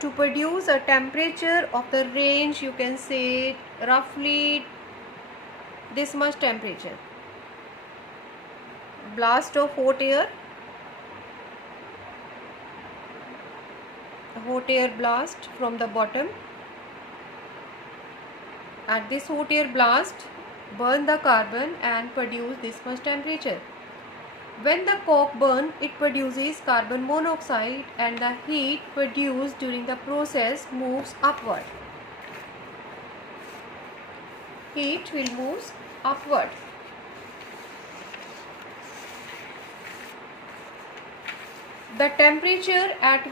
to produce a temperature of the range, you can say roughly this much temperature. Blast of hot air blast from the bottom. At this hot air blast, burn the carbon and produce this much temperature. When the coke burns, it produces carbon monoxide and the heat produced during the process moves upward. Heat will move upward. The temperature at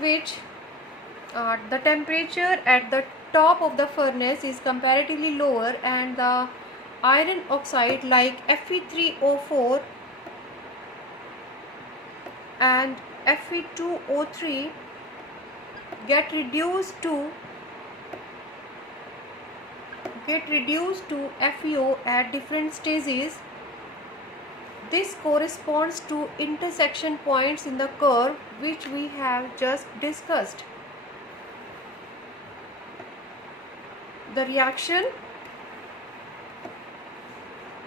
the top of the furnace is comparatively lower and the iron oxide like Fe3O4 and Fe2O3 get reduced to FeO at different stages. This corresponds to intersection points in the curve which we have just discussed. The reaction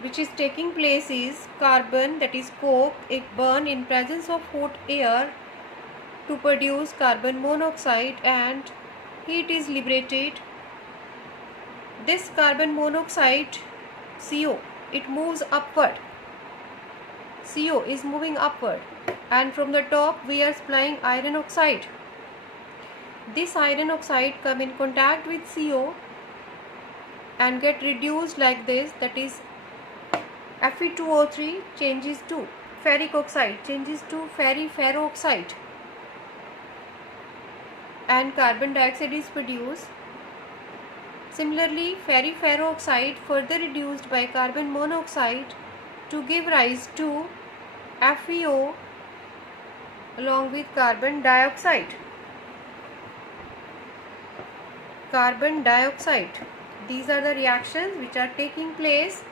which is taking place is carbon, that is coke, it burns in presence of hot air to produce carbon monoxide and heat is liberated. This carbon monoxide CO, it moves upward. CO is moving upward and from the top we are supplying iron oxide. This iron oxide come in contact with CO and get reduced like this, that is Fe2O3 changes to ferric oxide, changes to ferroxide and carbon dioxide is produced. Similarly, ferroxide further reduced by carbon monoxide to give rise to FeO along with carbon dioxide. Carbon dioxide. These are the reactions which are taking place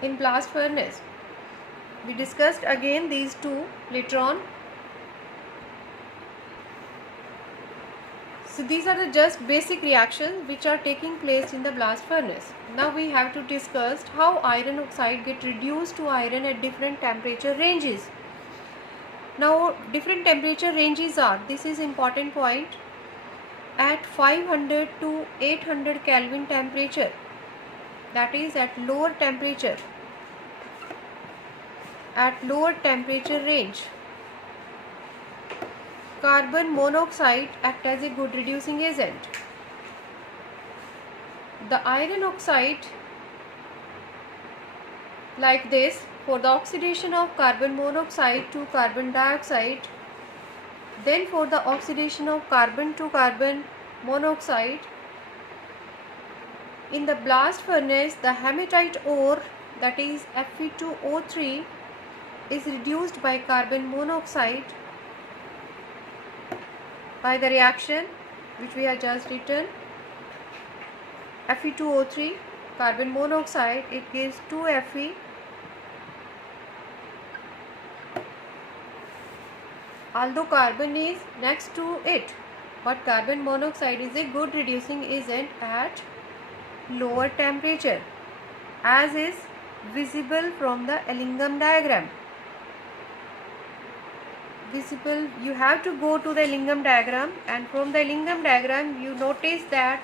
in blast furnace. We discussed again these two later on. So these are the just basic reactions which are taking place in the blast furnace. Now we have to discuss how iron oxide get reduced to iron at different temperature ranges. Now different temperature ranges are, this is important point, at 500 to 800 Kelvin temperature, that is at lower temperature range, carbon monoxide acts as a good reducing agent. The iron oxide like this, for the oxidation of carbon monoxide to carbon dioxide, then for the oxidation of carbon to carbon monoxide. In the blast furnace, the hematite ore, that is Fe2O3, is reduced by carbon monoxide by the reaction which we have just written. Fe2O3, carbon monoxide, it gives 2Fe. Although carbon is next to it, but carbon monoxide is a good reducing agent at lower temperature, as is visible from the Ellingham diagram. You have to go to the Ellingham diagram, and from the Ellingham diagram you notice that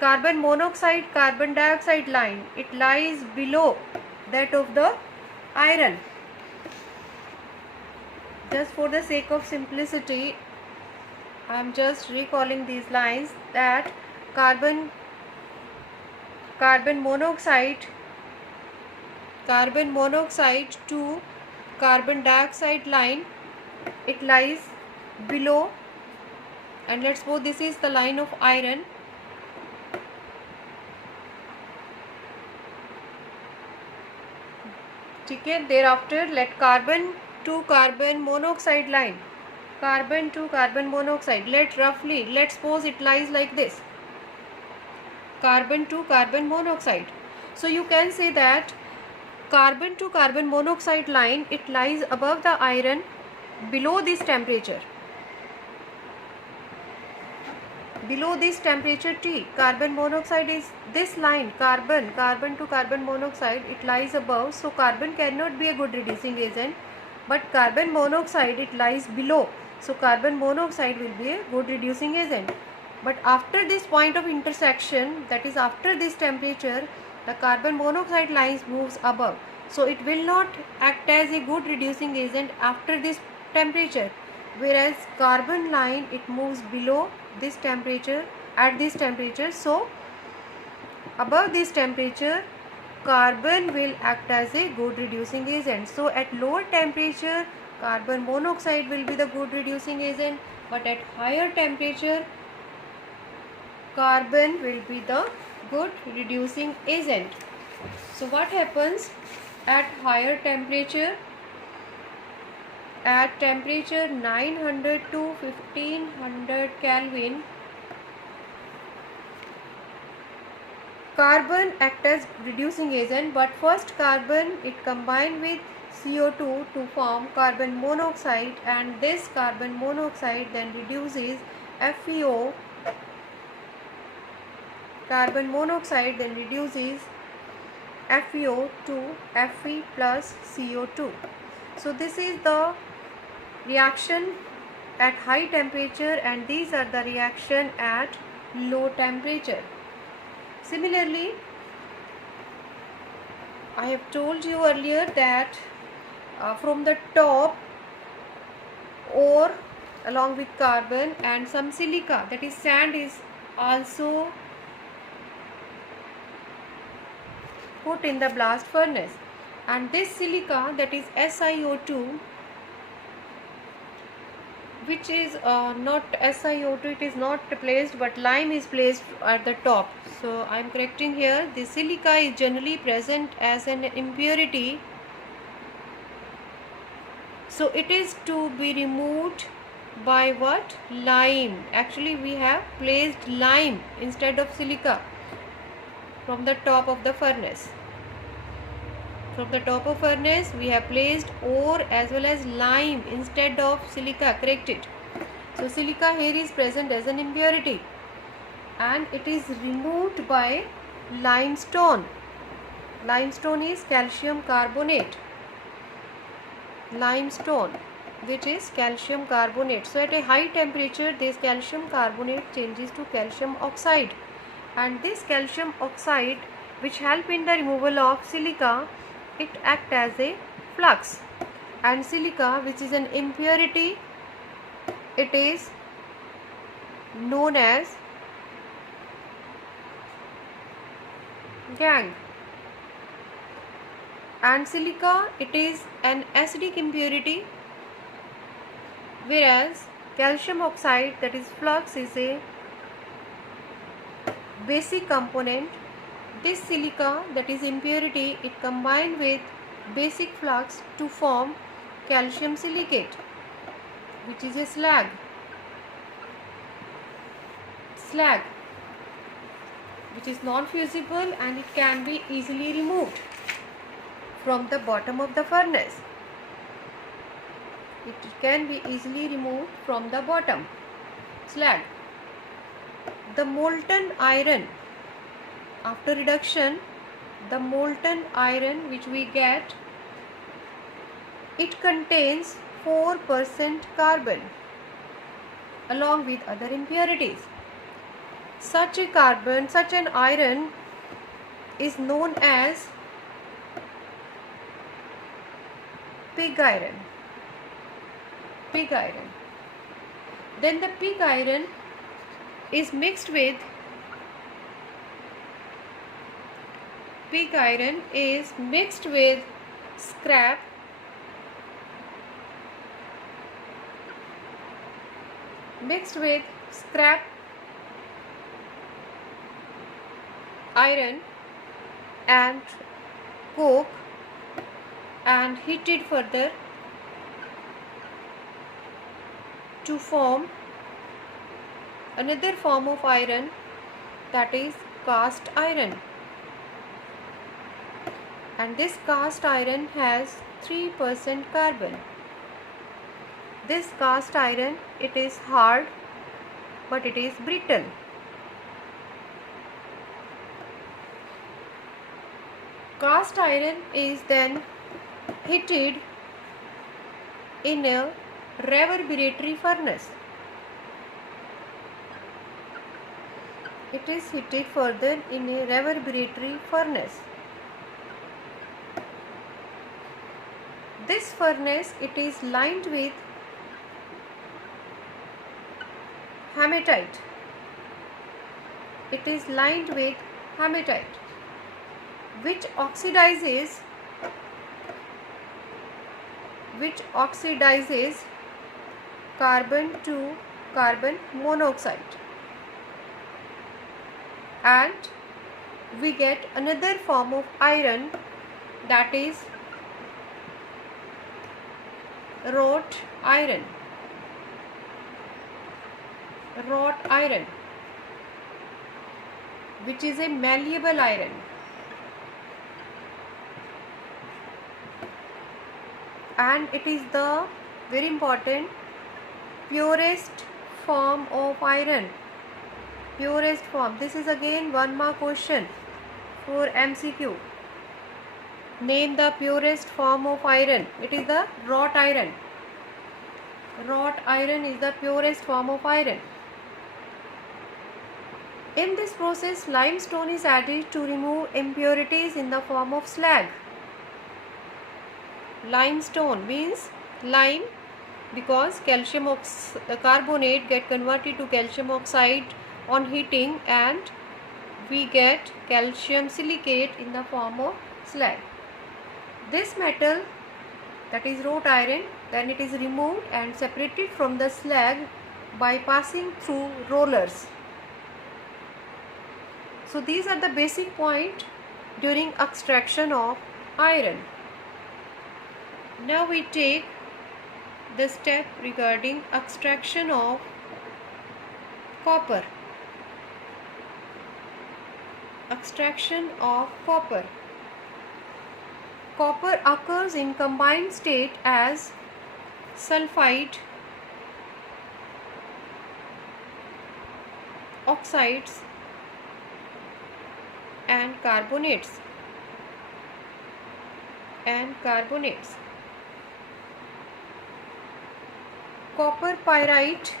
carbon monoxide carbon dioxide line, it lies below that of the iron. Just for the sake of simplicity, I am just recalling these lines, that carbon monoxide to carbon dioxide line, it lies below, and let's suppose this is the line of iron. Okay, thereafter let carbon to carbon monoxide line, carbon to carbon monoxide, let's suppose it lies like this, carbon to carbon monoxide. So you can say that carbon to carbon monoxide line, it lies above the iron below this temperature. Below this temperature T, carbon monoxide is this line, carbon to carbon monoxide, it lies above, so carbon cannot be a good reducing agent, but carbon monoxide, it lies below, so carbon monoxide will be a good reducing agent. But after this point of intersection, that is after this temperature, the carbon monoxide lines moves above, so it will not act as a good reducing agent after this temperature, whereas carbon line, it moves below this temperature at this temperature, so above this temperature carbon will act as a good reducing agent. So at lower temperature carbon monoxide will be the good reducing agent, but at higher temperature carbon will be the good reducing agent. So what happens at higher temperature? At temperature 900 to 1500 Kelvin, carbon acts as reducing agent, but first carbon, it combined with CO2 to form carbon monoxide, and this carbon monoxide then reduces FeO. Carbon monoxide then reduces FeO to Fe plus CO2. So this is the reaction at high temperature, and these are the reaction at low temperature. Similarly, I have told you earlier that from the top ore along with carbon and some silica, that is sand, is also put in the blast furnace, and this silica, that is SiO2, which is not SiO2, it is not placed, but lime is placed at the top. So I am correcting here, the silica is generally present as an impurity, so it is to be removed by what? Lime. Actually we have placed lime instead of silica from the top of the furnace. From the top of furnace we have placed ore as well as lime instead of silica, correct it. So silica here is present as an impurity, and it is removed by limestone. Limestone is calcium carbonate. Limestone, which is calcium carbonate. So at a high temperature this calcium carbonate changes to calcium oxide, and this calcium oxide, which help in the removal of silica, it act as a flux, and silica, which is an impurity, it is known as gangue, and silica, it is an acidic impurity, whereas Calcium oxide, that is flux, is a basic component. This silica, that is impurity, it combined with basic flux to form calcium silicate, which is a slag, which is non-fusible and it can be easily removed from the bottom of the furnace. It can be easily removed from the bottom slag. The molten iron, after reduction, the molten iron which we get, it contains 4% carbon along with other impurities. Such an iron is known as pig iron. Then the pig iron is mixed with scrap iron and coke and heated further to form another form of iron, that is cast iron. And this cast iron has 3% carbon. This cast iron, it is hard but it is brittle. Cast iron is then heated in a reverberatory furnace. It is heated further in a reverberatory furnace. This furnace, it is lined with hematite. Which oxidizes carbon to carbon monoxide, and we get another form of iron, that is wrought iron, which is a malleable iron. And it is the very important purest form of iron. This is again 1 mark question for MCQ. Name the purest form of iron. It is the wrought iron. Wrought iron is the purest form of iron. In this process, limestone is added to remove impurities in the form of slag. Limestone means lime, because calcium carbonate get converted to calcium oxide on heating and we get calcium silicate in the form of slag. This metal, that is wrought iron, then it is removed and separated from the slag by passing through rollers. So these are the basic points during extraction of iron. Now we take the step regarding extraction of copper. Copper occurs in combined state as sulfide, oxides and carbonates. Copper pyrite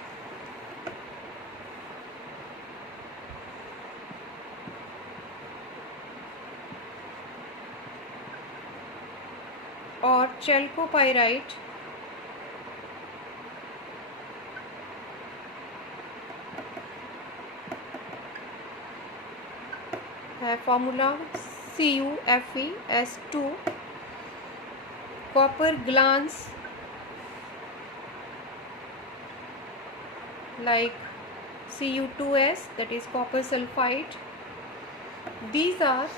or chalcopyrite have formula CuFeS2. Copper glance like Cu2S, that is copper sulfide. These are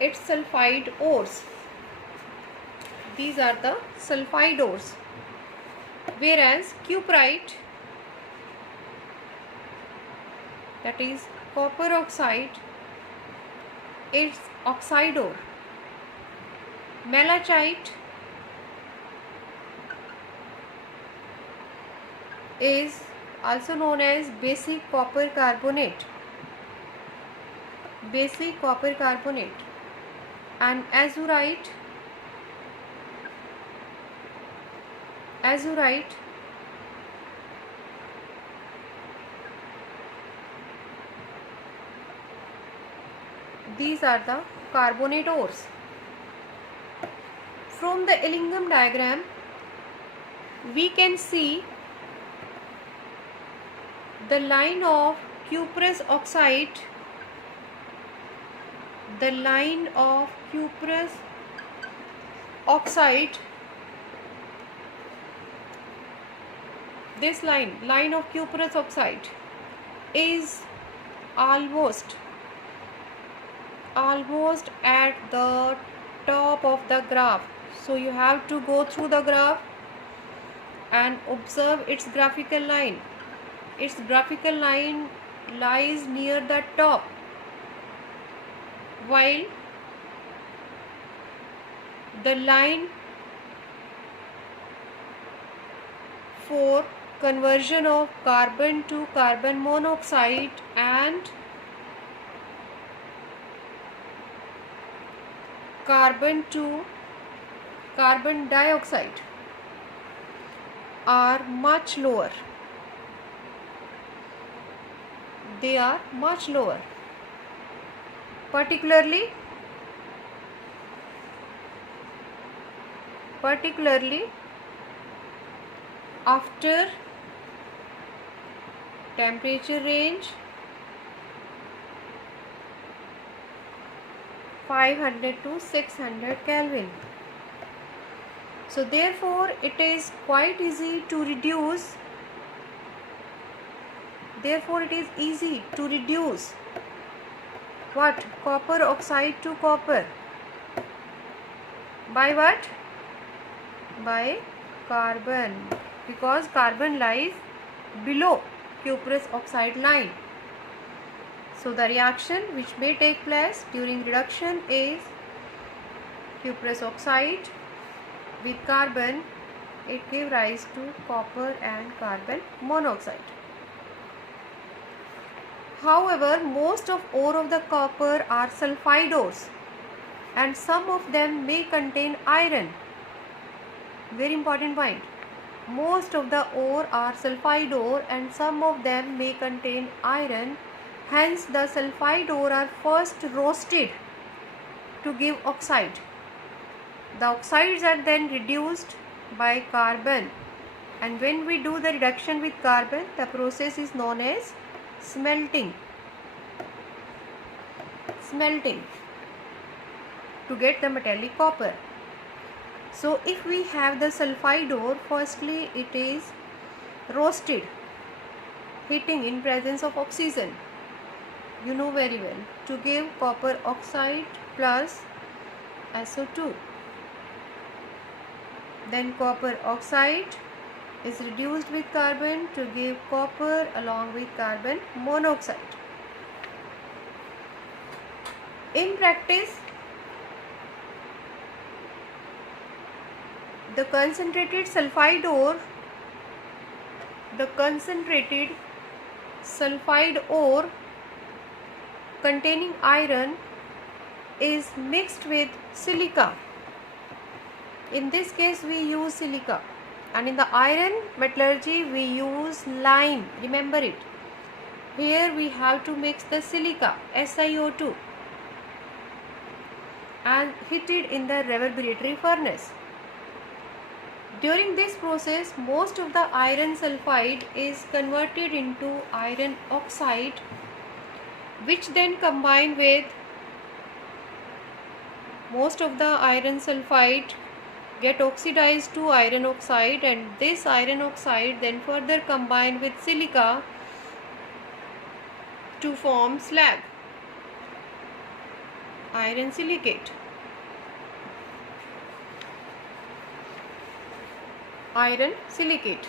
its sulfide ores. These are the sulfide ores. Whereas cuprite, that is copper oxide, its oxide ore. Malachite is also known as basic copper carbonate. Basic copper carbonate. And azurite these are the carbonate ores. From the Ellingham diagram, we can see the line of cuprous oxide, this line of cuprous oxide is almost at the top of the graph. So you have to go through the graph and observe its graphical line. Its graphical line lies near the top, while the line for conversion of carbon to carbon monoxide and carbon to carbon dioxide are much lower. They are much lower. Particularly after temperature range 500 to 600 Kelvin. So therefore it is quite easy to reduce. What? Copper oxide to copper. By what? By carbon, because carbon lies below cuprous oxide line. So the reaction which may take place during reduction is cuprous oxide with carbon. It gives rise to copper and carbon monoxide. However, most of ore of the copper are sulfide ores, and some of them may contain iron. Very important point. Most of the ore are sulfide ore and some of them may contain iron. Hence, the sulfide ore are first roasted to give oxide. The oxides are then reduced by carbon, and when we do the reduction with carbon, the process is known as smelting to get the metallic copper. So if we have the sulfide ore, firstly it is roasted, heating in presence of oxygen, you know very well, to give copper oxide plus SO2. Then copper oxide is reduced with carbon to give copper along with carbon monoxide. In practice, the concentrated sulfide ore containing iron is mixed with silica. In this case we use silica, and in the iron metallurgy we use lime. Remember it. Here we have to mix the silica, SiO2, and heated in the reverberatory furnace. During this process, most of the iron sulfide is converted into iron oxide, which then combine with most of the iron sulfide get oxidized to iron oxide, and this iron oxide then further combined with silica to form slag, iron silicate. Iron silicate.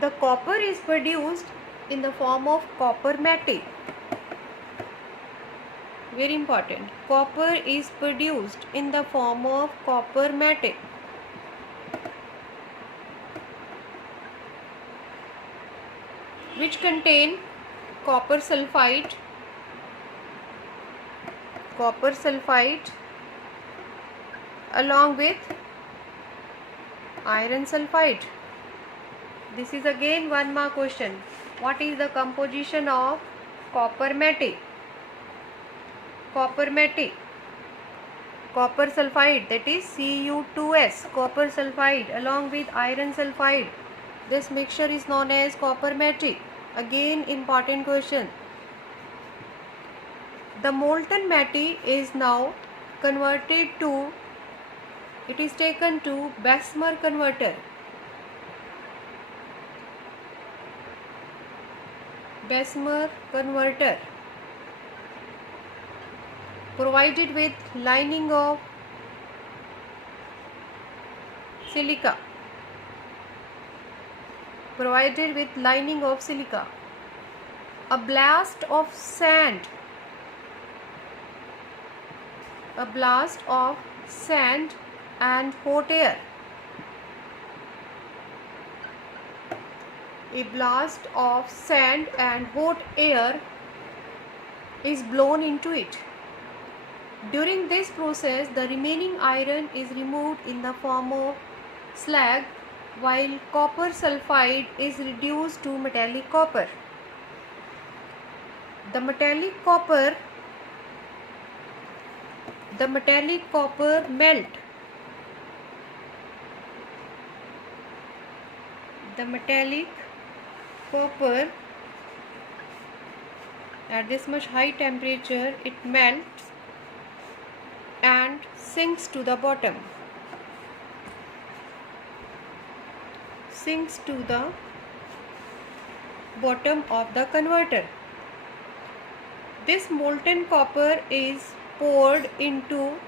The copper is produced in the form of copper matte. Very important. Copper is produced in the form of copper matte. Which contain copper sulfide along with iron sulfide. This is again one mark question. What is the composition of copper matte? Copper matte. Copper sulfide, that is Cu2S, copper sulfide along with iron sulfide. This mixture is known as copper matte. Again important question. The molten matte is now converted to, it is taken to Bessemer converter. Bessemer converter provided with lining of silica. A blast of sand and hot air. A blast of sand and hot air is blown into it. During this process, the remaining iron is removed in the form of slag, while copper sulfide is reduced to metallic copper. The metallic copper melt. The metallic copper at this much high temperature, it melts and sinks to the bottom. Of the converter. This molten copper is poured into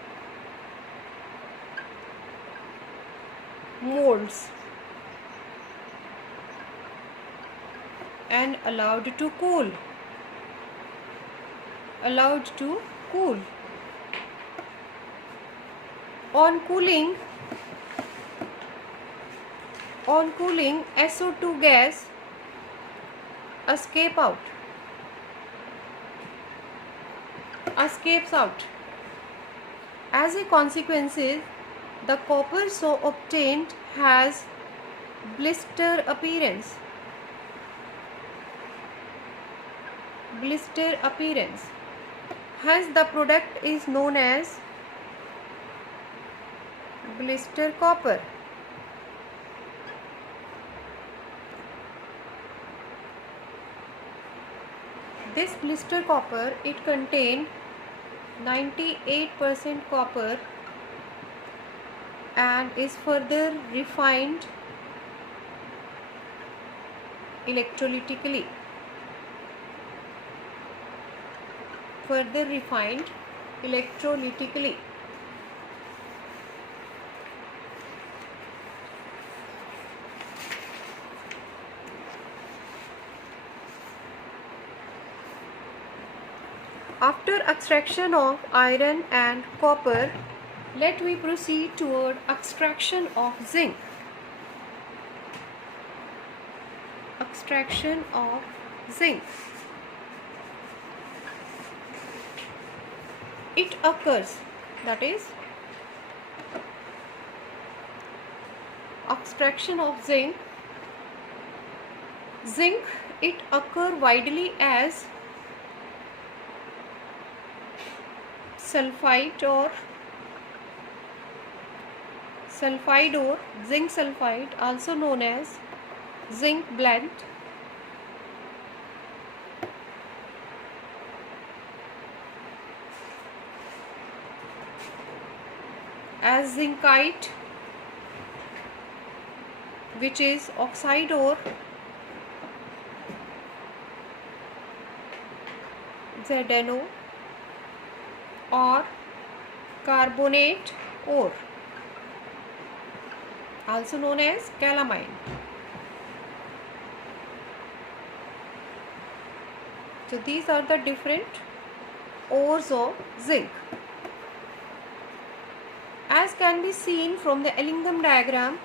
molds and allowed to cool. On cooling, SO2 gas escapes out. As a consequence, the copper so obtained has blister appearance. Hence, the product is known as blister copper. This blister copper, it contains 98% copper and is further refined electrolytically. After extraction of iron and copper, let we proceed toward extraction of zinc. It occurs, that is, extraction of zinc. It occurs widely as sulfide or zinc sulfide, also known as zinc blende. As zincite which is oxide ore, ZNO, or carbonate ore, also known as calamine. So these are the different ores of zinc. As can be seen from the Ellingham diagram,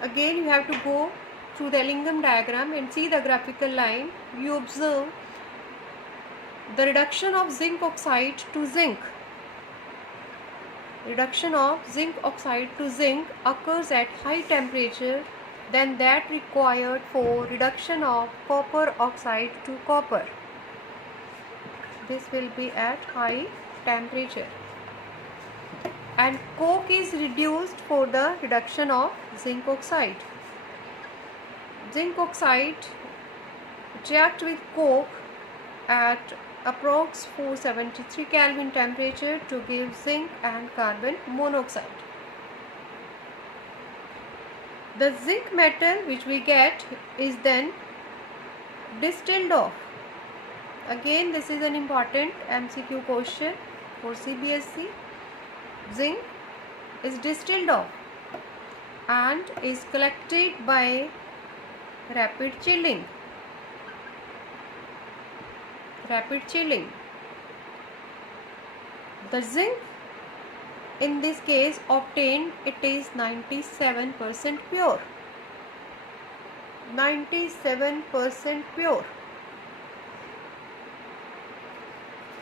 again you have to go through the Ellingham diagram and see the graphical line. You observe the reduction of zinc oxide to zinc. Reduction of zinc oxide to zinc occurs at high temperature than that required for reduction of copper oxide to copper. This will be at high temperature. And coke is reduced for the reduction of zinc oxide. Zinc oxide reacts with coke at approx 473 Kelvin temperature to give zinc and carbon monoxide. The zinc metal which we get is then distilled off. Again, this is an important MCQ question for CBSE. Zinc is distilled off and is collected by rapid chilling. Rapid chilling. The zinc in this case obtained, it is 97% pure. 97% pure.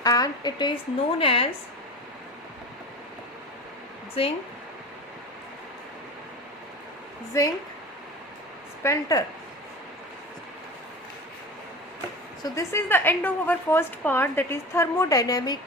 And it is known as zinc spelter. So this is the end of our first part, that is thermodynamic